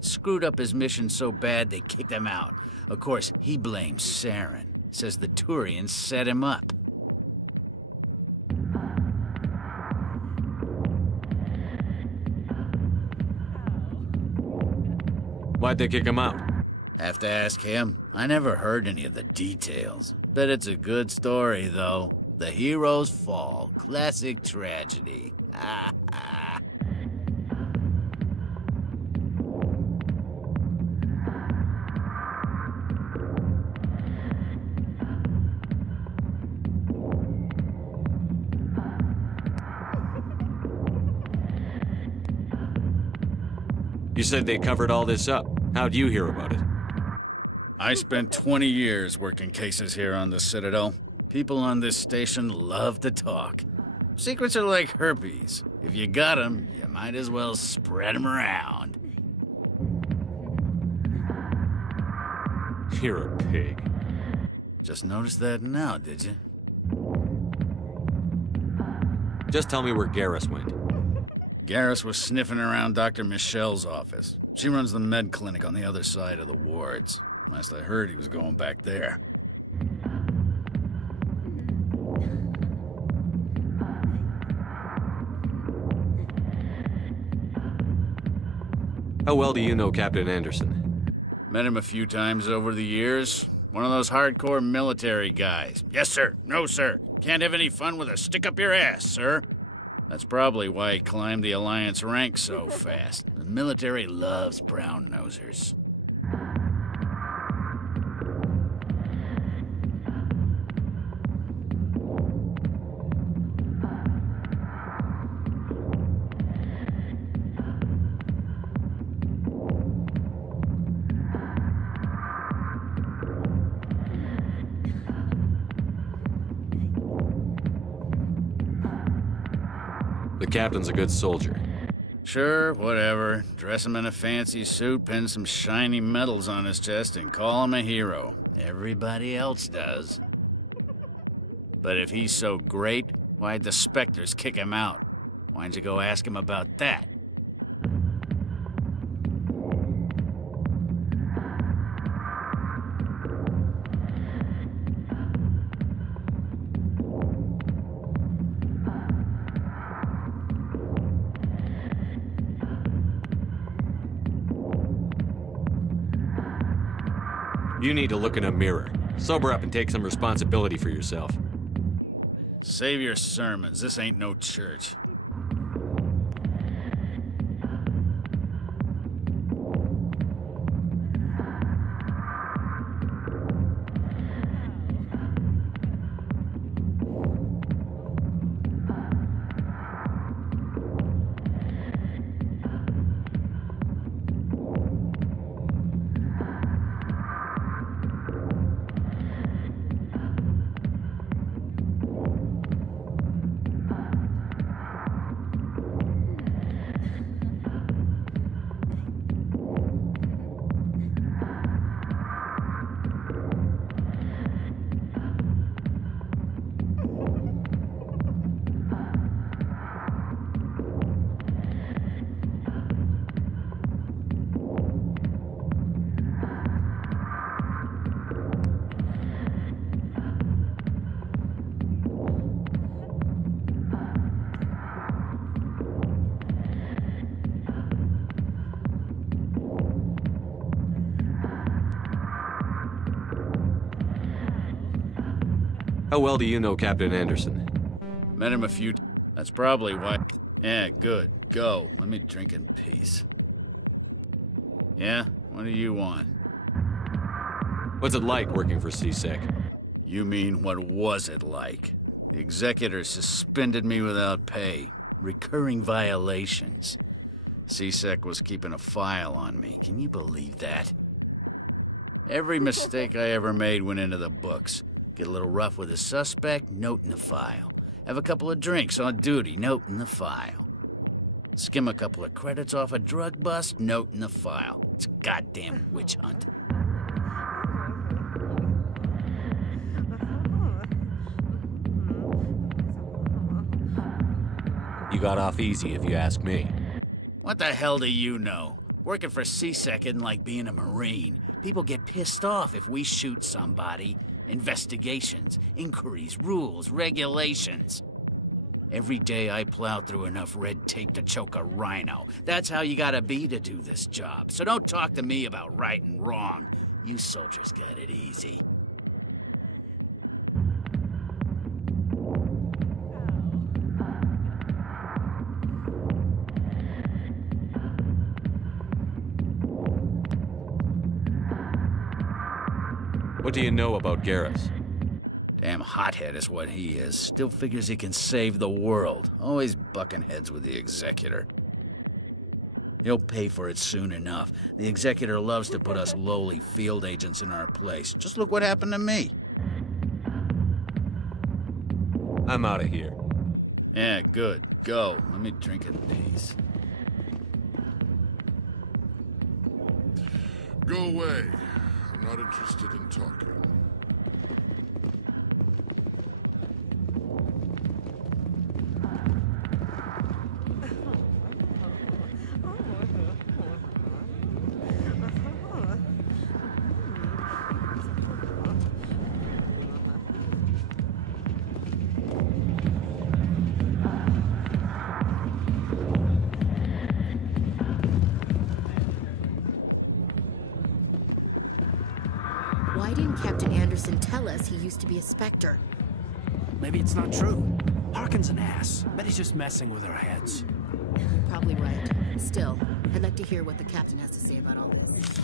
Screwed up his mission so bad they kicked him out. Of course, he blames Saren. Says the Turians set him up. Why'd they kick him out? Have to ask him. I never heard any of the details. Bet it's a good story, though. The hero's fall. Classic tragedy. You said they covered all this up. How'd you hear about it? I spent 20 years working cases here on the Citadel. People on this station love to talk. Secrets are like herpes. If you got them, you might as well spread them around. You're a pig. Just noticed that now, did you? Just tell me where Garrus went. Garrus was sniffing around Dr. Michelle's office. She runs the med clinic on the other side of the wards. Last I heard, he was going back there. How well do you know Captain Anderson? Met him a few times over the years. One of those hardcore military guys. Yes, sir. No, sir. Can't have any fun with a stick up your ass, sir. That's probably why he climbed the Alliance ranks so fast. The military loves brown-nosers. The captain's a good soldier. Sure, whatever. Dress him in a fancy suit, pin some shiny medals on his chest, and call him a hero. Everybody else does. But if he's so great, why'd the Spectres kick him out? Why'd you go ask him about that? You need to look in a mirror. Sober up and take some responsibility for yourself. Save your sermons. This ain't no church. How well do you know Captain Anderson? Met him a few times. That's probably why. Yeah, good. Go. Let me drink in peace. Yeah? What do you want? What's it like working for CSEC? You mean, what was it like? The executor suspended me without pay. Recurring violations. CSEC was keeping a file on me. Can you believe that? Every mistake I ever made went into the books. Get a little rough with a suspect, note in the file. Have a couple of drinks on duty, note in the file. Skim a couple of credits off a drug bust, note in the file. It's a goddamn witch hunt. You got off easy, if you ask me. What the hell do you know? Working for CSEC isn't like being a Marine. People get pissed off if we shoot somebody. Investigations, inquiries, rules, regulations. Every day I plow through enough red tape to choke a rhino. That's how you gotta be to do this job. So don't talk to me about right and wrong. You soldiers got it easy. What do you know about Garrus? Damn hothead is what he is. Still figures he can save the world. Always bucking heads with the executor. He'll pay for it soon enough. The executor loves to put us lowly field agents in our place. Just look what happened to me. I'm out of here. Yeah, good. Go. Let me drink in peace. Go away. I'm not interested in talking. Captain Anderson tell us he used to be a Spectre. Maybe it's not true. Harkin's an ass. Bet he's just messing with our heads. You're probably right. Still, I'd like to hear what the Captain has to say about all this.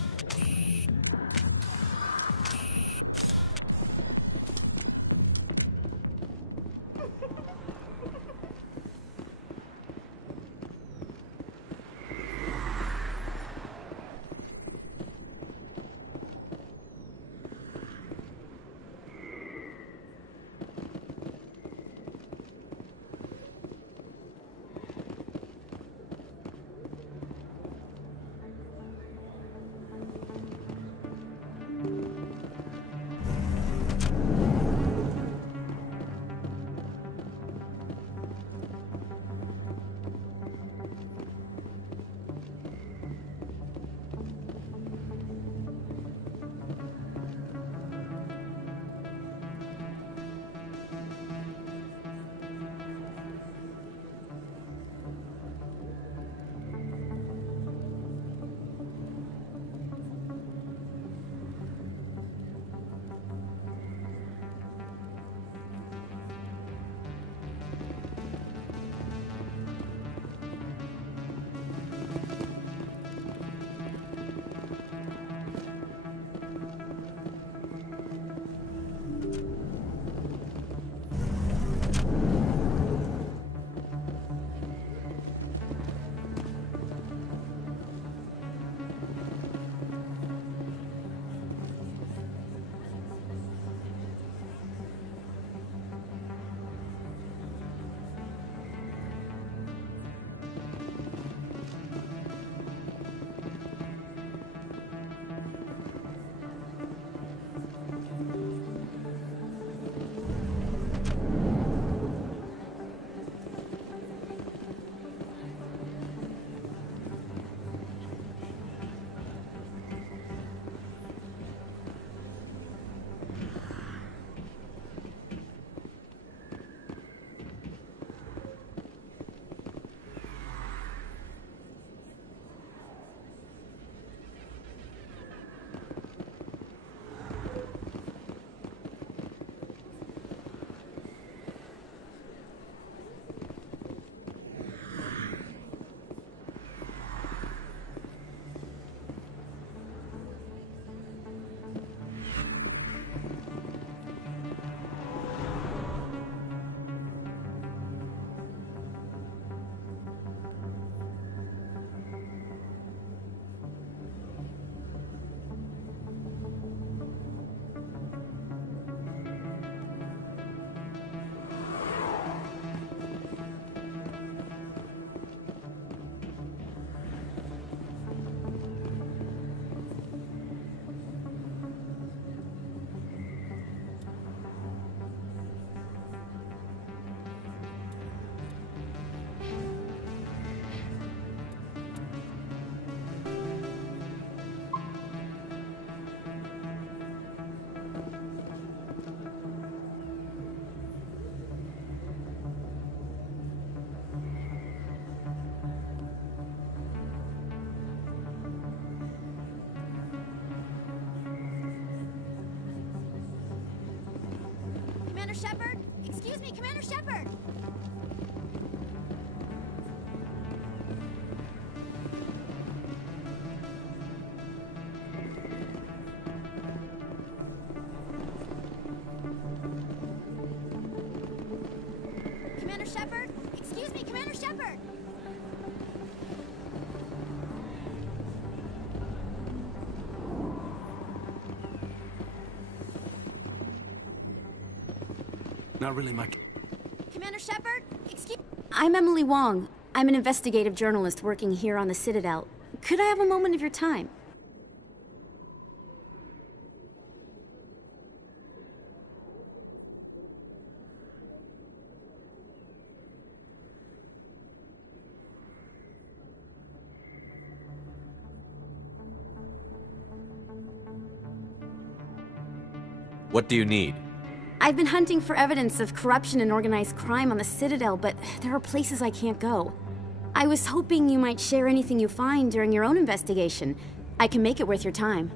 Commander Shepard? Excuse me, Commander Shepard! Commander Shepard? Excuse me, Commander Shepard! Not really my... Commander Shepard? Excuse... I'm Emily Wong. I'm an investigative journalist working here on the Citadel. Could I have a moment of your time? What do you need? I've been hunting for evidence of corruption and organized crime on the Citadel, but there are places I can't go. I was hoping you might share anything you find during your own investigation. I can make it worth your time.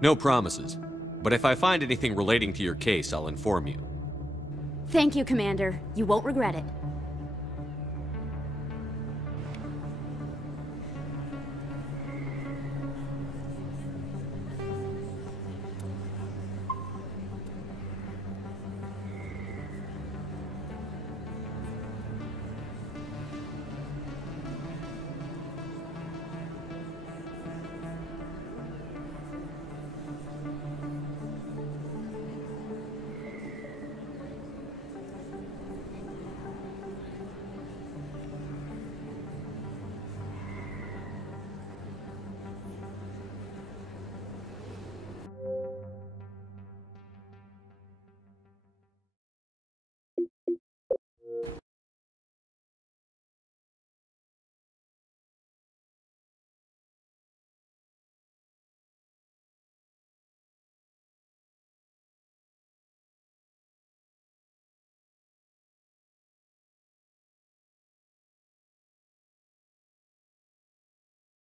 No promises. But if I find anything relating to your case, I'll inform you. Thank you, Commander. You won't regret it.